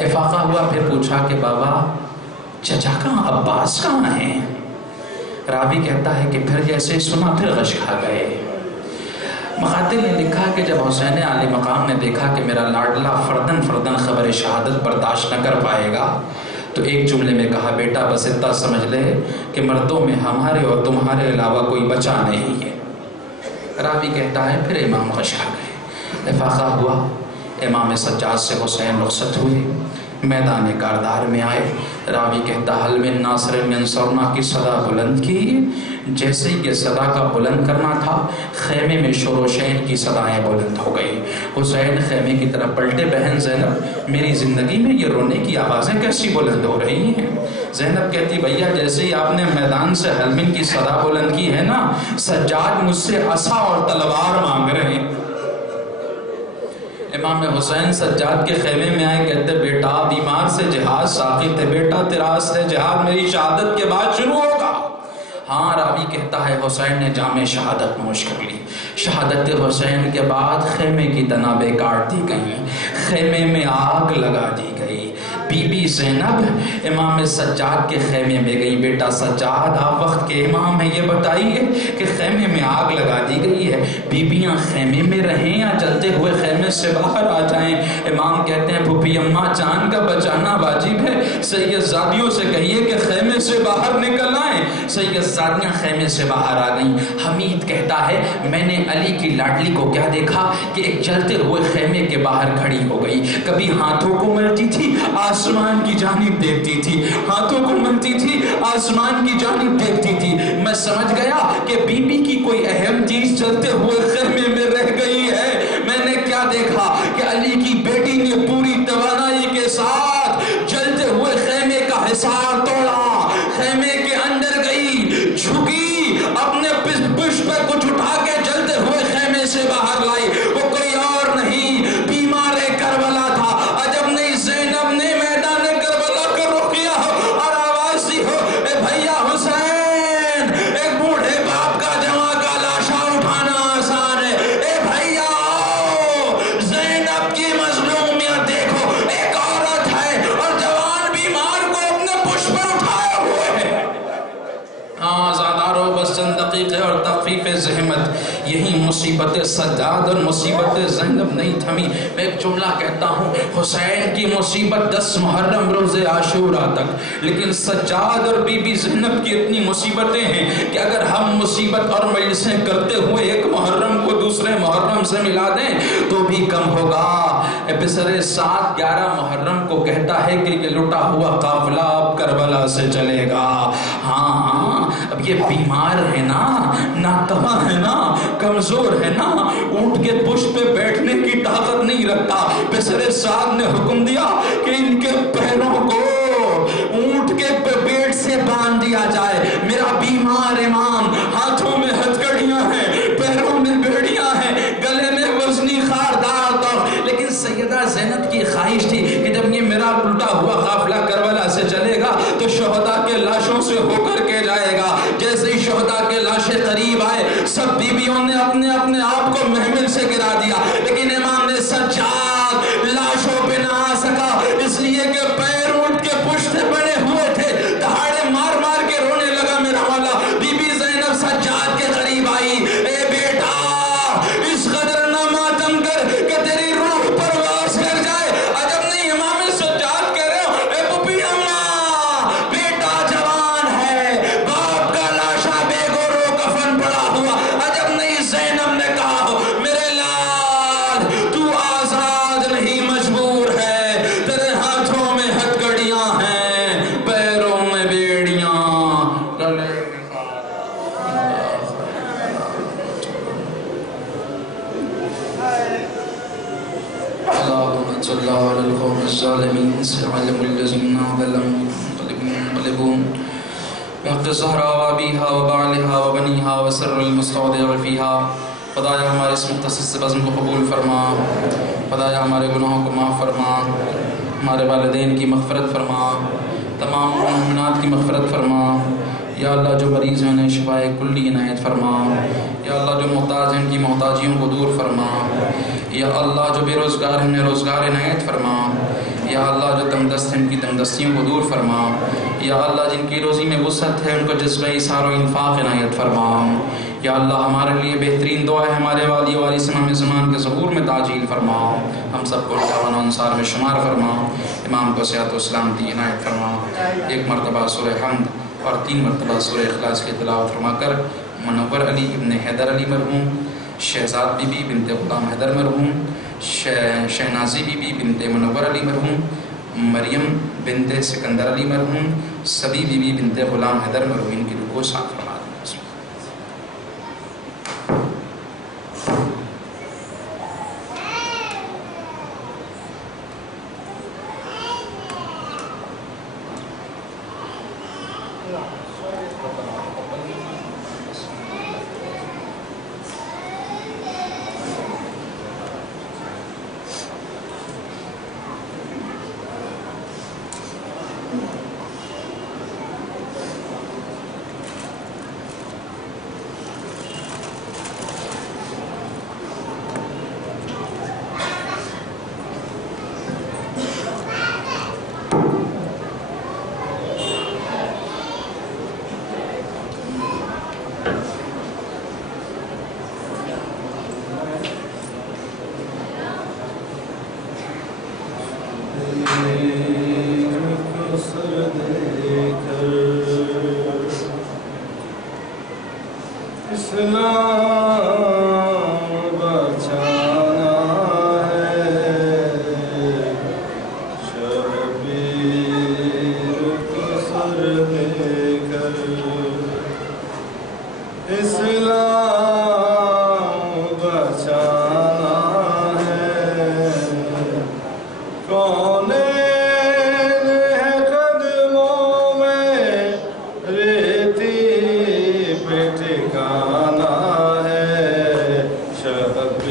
افاقہ ہوا، پھر پوچھا کہ بابا چچا کہاں، عباس کہاں ہیں؟ راوی کہتا ہے کہ پھر جیسے سنا پھر غش کھا گئے. مقاتل نے لکھا کہ جب حسین علی مقام نے دیکھا کہ میرا لاڈلا فردن فردن خبر شہادت برداشت نہ کر پائے گا تو ایک جملے میں کہا بیٹا بس اتنا سمجھ لے کہ مردوں میں ہمارے اور تمہارے علاوہ کوئی بچا نہیں ہے. راوی کہتا ہے پھر امام غش کھا گئے. افاقہ ہوا، امام سجاد سے حسین رخصت ہوئے، میدان کاردار میں آئے. راوی کہتا حل من ناصر ینصرنا کی صدا بلند کی. جیسے ہی یہ صدا کا بلند کرنا تھا خیمے میں شور و شین کی صدایں بلند ہو گئی. حسین خیمے کی طرف پلٹے، بہن زینب میری زندگی میں یہ رونے کی آوازیں کیسی بلند ہو رہی ہیں؟ زینب کہتی بھیا جیسے ہی آپ نے میدان سے حلمن کی صدا بلند کی ہے نا، سجاد مجھ سے عصا اور تلوار مانگ رہے ہیں. امام حسین سجاد کے خیمے میں آئے، کہتے بیٹا بیمار سے جہاد ساقط ہے، بیٹا تیرا سے جہاد میری شہادت کے بعد شروع ہوگا. ہاں راوی کہتا ہے حسین نے جام شہادت نوش کر لی. شہادت حسین کے بعد خیمے کی تنابیں کاٹ دی گئیں، خیمے میں آگ لگا دی گئی. بی بی زینب امام سجاد کے خیمے میں گئی. بیٹا سجاد آپ وقت کے امام ہیں، یہ بتائیے کہ خیمے میں آگ لگا دی گئی ہے، بیبیاں خیمے میں رہیں یا جلتے ہوئے خیمے سے باہر آ جائیں؟ امام کہتے ہیں پھوپھی اماں جان کا بچانا واجب ہے، سیدزادیوں سے کہیے کہ خیمے سے باہر نکل آئیں. سیدزادیاں خیمے سے باہر آ گئیں. حمید کہتا ہے میں نے علی کی لاڈلی کو کیا دیکھا کہ ایک جلتے ہوئے خیمے کے باہر کھڑی ہو گئی. کبھی ہاتھوں کو ملتی تھی، آسمان کی جانب دیکھتی تھی، ہاتھوں کو ملتی تھی، آسمان کی جانب دیکھتی تھی. میں سمجھ گیا کہ بی بی کی کوئی اہم چیز جلتے ہوئے خیمے میں رہ گئی ہے. میں نے کیا دیکھا کہ علی کی بیٹی نے پوری توانائی کے ساتھ جلتے ہوئے خیمے کا حصار توڑا، خیمے کے اندر گئی، جھکی، اپنے پشت پہ کچھ اٹھا کے جلتے ہوئے خیمے سے باہر لائی. وہ کوئی اور نہیں، بیمار کربلا تھا. عجب نہیں زینب نے میدان کربلا کا رخ کیا ہو اور آواز دی ہو اے بھیا حسین، ایک بوڑھے باپ کا جواں کا لاشا اٹھانا آسان ہے. اے بھیا زینب کی مظلومیت دیکھو، ایک عورت ہے اور جوان بیمار کو اپنے پشت پر اٹھائے ہوئے ہے. ہاں زادارو بس چند دقیقے اور تخفیف زحمت. یہی مصیبت سجاد اور مصیبت زینب نہیں تھمی. میں ایک جملہ کہتا ہوں، حسین کی مصیبت 10 محرم روز عاشورہ تک، لیکن سجاد اور بی بی زینب کی اتنی مصیبتیں ہیں کہ اگر ہم مصیبت اور مجلسیں کرتے ہوئے ایک محرم کو دوسرے محرم سے ملا دیں تو بھی کم ہوگا. پسر سات 11 محرم کو کہتا ہے کہ یہ لٹا ہوا قافلہ اب کربلا سے چلے گا. ہاں اب یہ بیمار ہے نا، ناتواں ہے نا، کمزور ہے نا، اونٹ کے پشت پہ بیٹھنے کی طاقت نہیں رکھتا. پسر سعد نے حکم دیا کہ ان کے پیروں کو اونٹ کے پیٹ سے باندھ دیا جائے. میرا بیمار امام، ہاتھوں میں ہتھکڑیاں ہیں، پیروں میں بیڑیاں ہیں، گلے میں وزنی خاردار طرف. لیکن سیدہ زینب کی خواہش تھی کہ جب یہ میرا الٹا ہوا قافلہ کربلا سے چلے گا تو شہداء کے لاشوں سے ہو کر کے جائے گا. جیسے ہی شہداء کے لاشیں قریب آئے سب بیویوں نے اپنے اپنے آپ کو محمل سے گرا دیا، لیکن امام نے سجاد لاشوں پہ نہ آ سکا، اس لیے کہ پیر اونٹ کے پشت بنے ہوئے تھے. دہاڑے مار مار کے رونے لگا میرا والا. بی بی زینب سجاد کے قریب آئی. اے بیٹا اس قدر نہ ماتم کر کہ تیری روح پرواز کر جائے. عجب نہیں امام سجاد کہہ رہے ہو اے پپی اماں، بیٹا جوان ہے، باپ کا لاشا بے گورو کفن پڑا ہوا. عجب نہیں زینب نے کہا ہو میرے لال تو آزاد نہیں مجبور ہے، تیرے ہاتھوں میں ہتھکڑیاں ہیں، پیروں میں بیڑیاں، گلے اللهم صل على القوم الظالمين سيعلم الذين ظلموا ينقلبون بحق الزهراء وابيها وبعلها وبنيها وسر المستودع فيها. خدایا ہمارے اس مختص بزم کو قبول فرما، خدایا ہمارے گناہوں کو معاف فرما، ہمارے والدین کی مغفرت فرما، تمام مومنات کی مغفرت فرما. یا اللہ جو مریض ہیں انہیں شفائے کلی عنایت فرما. یا اللہ جو محتاج ہیں ان کی محتاجیوں کو دور فرما. یا اللہ جو بے روزگار ہیں انہیں روزگار عنایت فرما. یا اللہ جو تنگدست ہیں ان کی تنگدستیوں کو دور فرما. یا اللہ جن کی روزی میں وسعت ہے ان کو جذبہ ایثار و انفاق عنایت فرما. یا اللہ ہمارے لیے بہترین دعا ہے ہمارے والی والی امام زمان کے ظہور میں تعجیل فرما. ہم سب کو جوان انصار میں شمار فرما. امام کو صحت و سلامتی عنایت فرما. ایک مرتبہ سورہ حمد اور 3 مرتبہ سورہ اخلاص کی تلاوت فرما کر منور علی ابن حیدر علی مرحوم، شہزاد بی بی بنت غلام حیدر مرحوم، شہنازی بی بی بنت منور علی مرحوم، مریم بنت سکندر علی مرحوم، سبی بی بی بنت غلام حیدر مرحوم کی روح کو صاف فرما.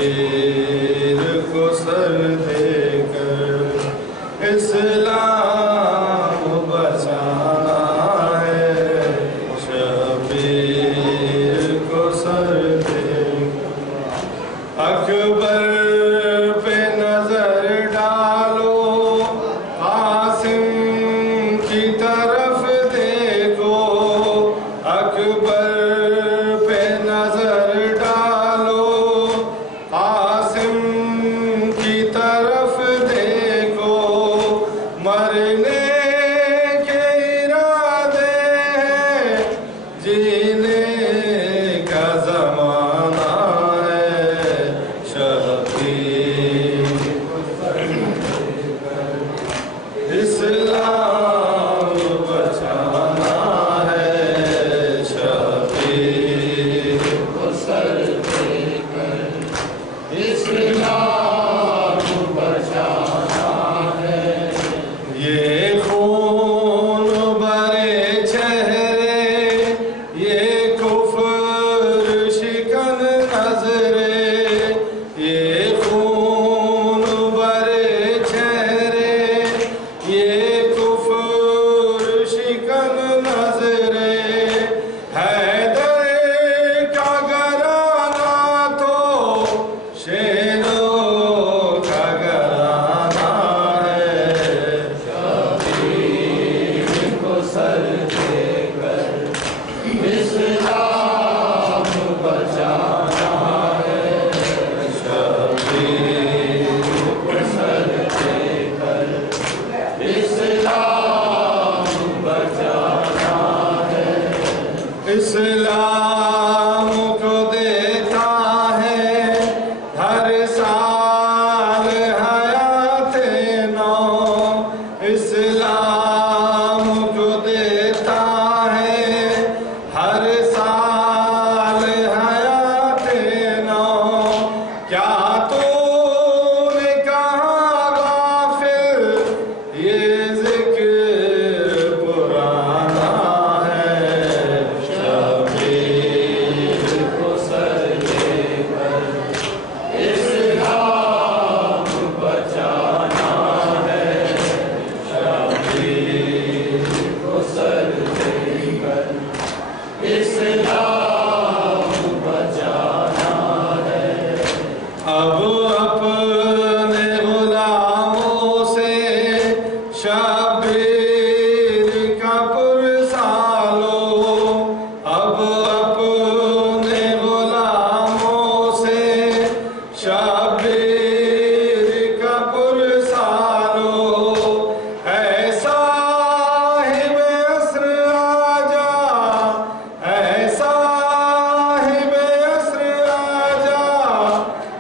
شبیر کو سر دے کر اسلام بچانا ہے، شبیر کو سر دے کر اکبر پہ نظر ڈالو، قاسم کی طرف دیکھو، اکبر پہ نظر ڈالو، قاسم کی طرف دیکھو، مرنے کے ارادے ہیں، جینے کا زمانہ ہے، شبیر اسلام بچانا ہے، شبیر کو سر دے کر اسلام بچانا ہے، یہ خون برے چہرے، یہ کفر شکن نظرے، یہ خون برے چہرے، یہ کفر شکن نظرے، حیدر کا گھرانہ تو شیروں کا گھرانہ ہے، شبیر کو سر دے کر اسلام بچانا ہے، شبیر کو سر دے کر اسلام بچانا ہے، اسلام کو دیتا ہے ہر سال حیات نو، اسلام کو دیتا ہے ہر سال حیات نو، کیا تو نے کہا غافل، یہ ذکر پرانا ہے، شبیر کو سر دے کر اسلام بچانا ہے، شبیر کو سر دے کر اسلام بچانا ہے، اب اپنے غلاموں سے شبیر کا پرسا لو، اب اپنے غلاموں سے شبیر کا پرسا لو، اے صاحب عصر آجا، اے صاحب عصر آجا،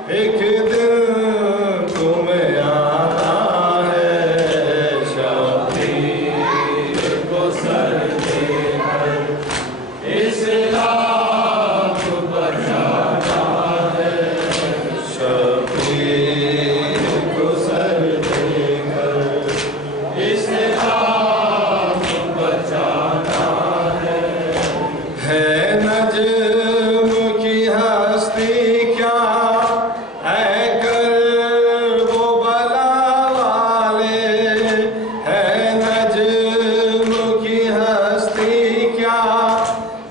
ایک دن تمہیں آنا ہے، شبیر کو سر دے کر اسلام بچانا ہے، شبیر کو سر دے کر اسلام بچانا ہے نجم کی ہستی کیا ہے کرب و بلا والے، ہے نجم کی ہستی کیا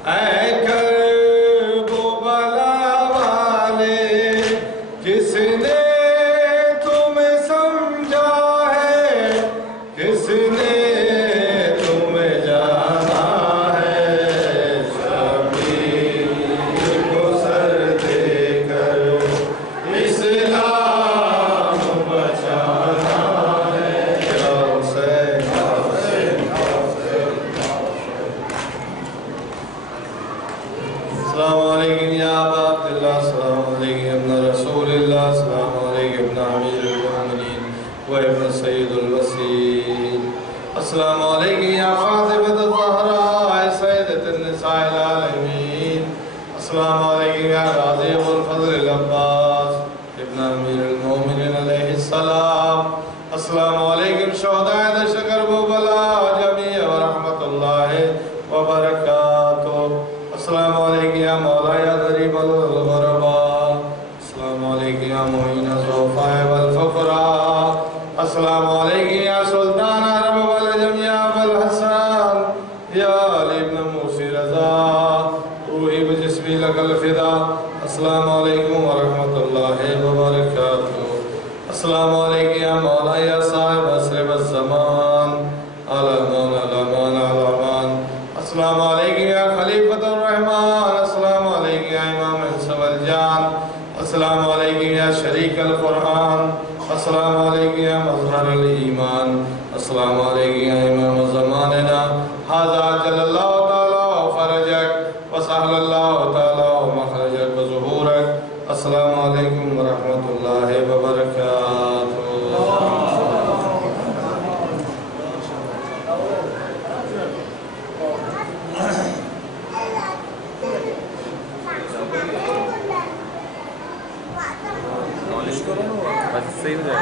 ہے کرب و بلا والے، کس نے تمہیں سمجھا ہے، کس نے تمہیں جانا ہے، شبیر کو سر دے کر اسلام بچانا ہے، یا حسین یا حسین یا حسین۔ السلام علیکم یا ابا عبداللہ، السلام علیکم ابن رسول اللہ، السلام علیکم ابن امیر المومنین و ابن سید الوسیل، السلام علیکم یا فاطمۃ الزہراء سیدۃ النساء العالمین، السلام علیکم یا غازی ابو الفضل العباس ابن امیر المومنین علیہ السلام، السلام علیکم شہداء دشت کربلا جمیع ورحمۃ اللہ وبرکاتہ، السلام علیکم یا مولا یا غریب الغرباء، السلام علیکم علیکم یا معین الضعفاء والفقراء السلام علیکم یا سلطان عرب والعجم یا ابا الحسن یا علی ابن موسی رضا روحی بجسمی لک الفدا السلام علیکم ورحمۃ اللہ وبرکاتہ السلام علیکم یا مولا یا صاحب عصر والزمان الامان الامان الامان السلام علیکم یا خلیفۃ الرحمن السلام علیکم یا امام الانس والجان السلام علیکم یا شریک القرآن السلام علیکم یا مظہر الایمان السلام علیکم یا امام زماننا ھذا جل اللہ تعالی فرجک وسہل اللہ تعالی مخرجک وظہورک السلام علیکم ورحمۃ اللہ وبرکاتہ بس صحیح ہو جائے